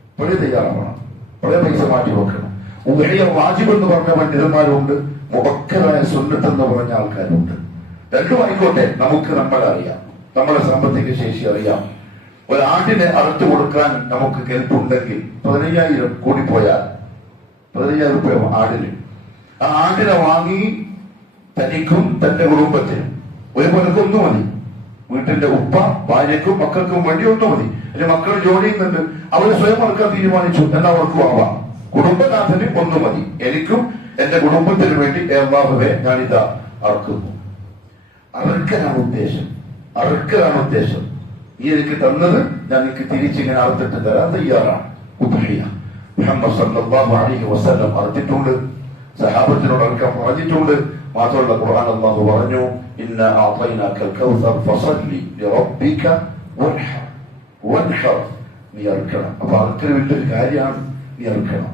ഇപ്പോഴേ തയ്യാറാവണം, ഇപ്പോഴേ പൈസ മാറ്റി വെക്കണം. ഉദ്ഹിയ്യ വാജിബ് എന്ന് പറഞ്ഞ പണ്ഡിതന്മാരുണ്ട്, മുബക്കറായ സുന്നത്ത് എന്ന് പറഞ്ഞ ആൾക്കാരുണ്ട്. രണ്ടും ആയിക്കോട്ടെ, നമുക്ക് നമ്മളറിയാം, നമ്മുടെ സാമ്പത്തിക ശേഷി അറിയാം. ഒരാടിനെ അറുത്തു കൊടുക്കാൻ നമുക്ക് കെൽപ്പുണ്ടെങ്കിൽ 15,000 കൂടിപ്പോയാൽ 15,000 രൂപ ആടിന്. ആ ആടിനെ വാങ്ങി തനിക്കും തന്റെ കുടുംബത്തിനും ഒരുപോലെ കൊന്നു മതി. വീട്ടിന്റെ ഉപ്പ ഭാര്യക്കും മക്കൾക്കും വേണ്ടി ഒന്നു മതി. അല്ലെങ്കിൽ മക്കൾ ജോലി ചെയ്യുന്നുണ്ട്, അവര് സ്വയം അറക്കാൻ തീരുമാനിച്ചു, എന്നാൽ അവർക്കും ആവാം. കുടുംബനാഥന് ഒന്നു മതി. എനിക്കും എന്റെ കുടുംബത്തിന് വേണ്ടി അല്ലാഹുവേ ഞാനിതാ അറക്കുന്നു. അറക്കലാണ് ഉദ്ദേശം, അറക്കലാണ് ഉദ്ദേശം. നീ എനിക്ക് തന്നത് ഞാൻ എനിക്ക് തിരിച്ചിങ്ങനെ അറുത്തിട്ട് തരാൻ തയ്യാറാണ്. ഉദ്ഹിയ മുഹമ്മദ് സല്ലല്ലാഹു അലൈഹി വസല്ലം അറുത്തിട്ടുണ്ട്, സഹാബത്തിനോട് അറക്കാൻ പറഞ്ഞിട്ടുണ്ട്. മാത്രമല്ല ഖുർആൻ അല്ലാഹു പറഞ്ഞു, ഇന്ന അഅതൈനാകൽ കൗസർ ഫസല്ലി ലിറബ്ബിക വൻഹർ. നീ അറുക്കണം. അപ്പൊ അറുക്കൽ വലിയൊരു കാര്യമാണ്, നീ അറുക്കണം.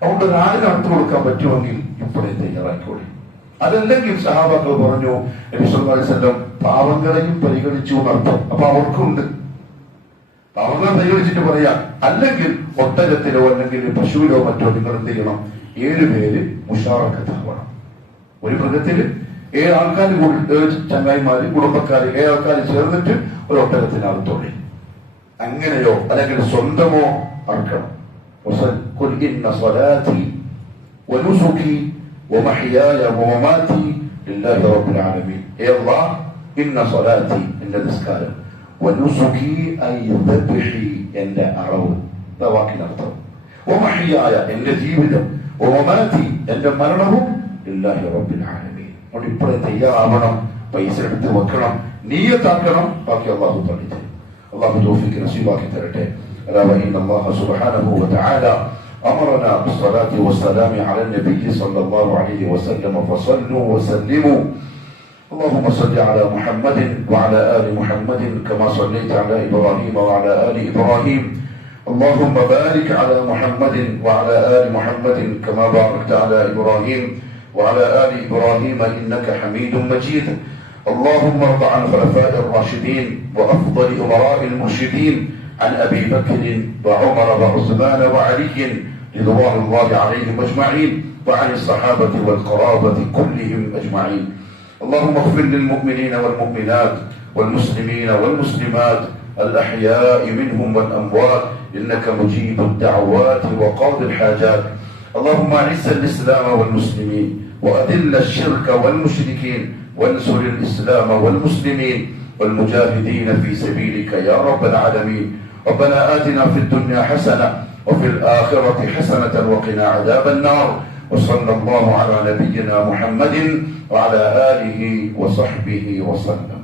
അതുകൊണ്ട് ഒരാളിന് അറുത്തു കൊടുക്കാൻ പറ്റുമെങ്കിൽ ഇപ്പോഴേ തയ്യാറായിക്കോളി. അതല്ലെങ്കിൽ സഹാബാക്കൾ പറഞ്ഞു നബി സല്ലല്ലാഹു അലൈഹി വസല്ലം പാവങ്ങളെയും പരിഗണിച്ചു എന്നർത്ഥം. അപ്പൊ അവർക്കുണ്ട് പാവങ്ങളെ പരിഗണിച്ചിട്ട് പറയാം. അല്ലെങ്കിൽ ഒട്ടകത്തിലോ അല്ലെങ്കിൽ പശുവിലോ മറ്റോ നിങ്ങൾ എന്ത് ചെയ്യണം? 7 പേര് മുഷാറക്കത്താവണം. ഒരു മൃഗത്തില് 7 ആൾക്കാർ കൂടി, 7 ചങ്ങായിമാര് കുടുംബക്കാര് 7 ആൾക്കാർ ചേർന്നിട്ട് ഒരു ഒട്ടകത്തിന് അറുത്തോളി. അങ്ങനെയോ അല്ലെങ്കിൽ സ്വന്തമോ അറുക്കണം. ഖുൽ ഇന്ന സ്വലാത്തി വനുസുകി വമഹ്യായ വമമാതി ലില്ലാഹി റബ്ബിൽ ആലമീൻ. അല്ലാഹ് ഇന്ന സ്വലാത്തി, എന്റെ നിസ്കാരം, വനുസുകി ഐ ദബ്ഹി, എന്റെ അറവ്, വാക്കിനർത്ഥം, വമഹ്യായ, എന്റെ ജീവിതം, വമമാതി, എന്റെ മരണവും, ലില്ലാഹി റബ്ബിൽ ആലമീൻ. അതുകൊണ്ട് ഇപ്പോഴേ തയ്യാറാവണം, പൈസ എടുത്ത് വെക്കണം, നീയത്താക്കണം. ബാക്കി അല്ലാഹു തആല അല്ലാഹു തൗഫീഖ് നസീബാക്കി തരട്ടെ. അലാ വഇന്ന അല്ലാഹ സുബ്ഹാനഹു വതആല أمرنا بالصلاة والسلام على النبي صلى الله عليه وسلم فصلوا وسلموا. اللهم صل على محمد وعلى آل محمد كما صليت على إبراهيم وعلى آل إبراهيم. اللهم بارك على محمد وعلى آل محمد كما باركت على إبراهيم وعلى آل إبراهيم إنك حميد مجيد. اللهم ارض عن الخلفاء الراشدين وأفضل أمراء المرشدين عن أبي بكر وعمر وعثمان وعلي رضوان الله عليهم أجمعين وعن الصحابة والقرابة كلهم أجمعين. اللهم اغفر للمؤمنين والمؤمنات والمسلمين والمسلمات الأحياء منهم والأموات إنك مجيب الدعوات وقاضي الحاجات. اللهم أعز الإسلام والمسلمين وأذل الشرك والمشركين وانصر الإسلام والمسلمين والمجاهدين في سبيلك يا رب العالمين. ربنا آتنا في الدنيا حسنة وفي الآخرة حسنة وقنا عذاب النار. وصلى الله على نبينا محمد وعلى آله وصحبه وسلم.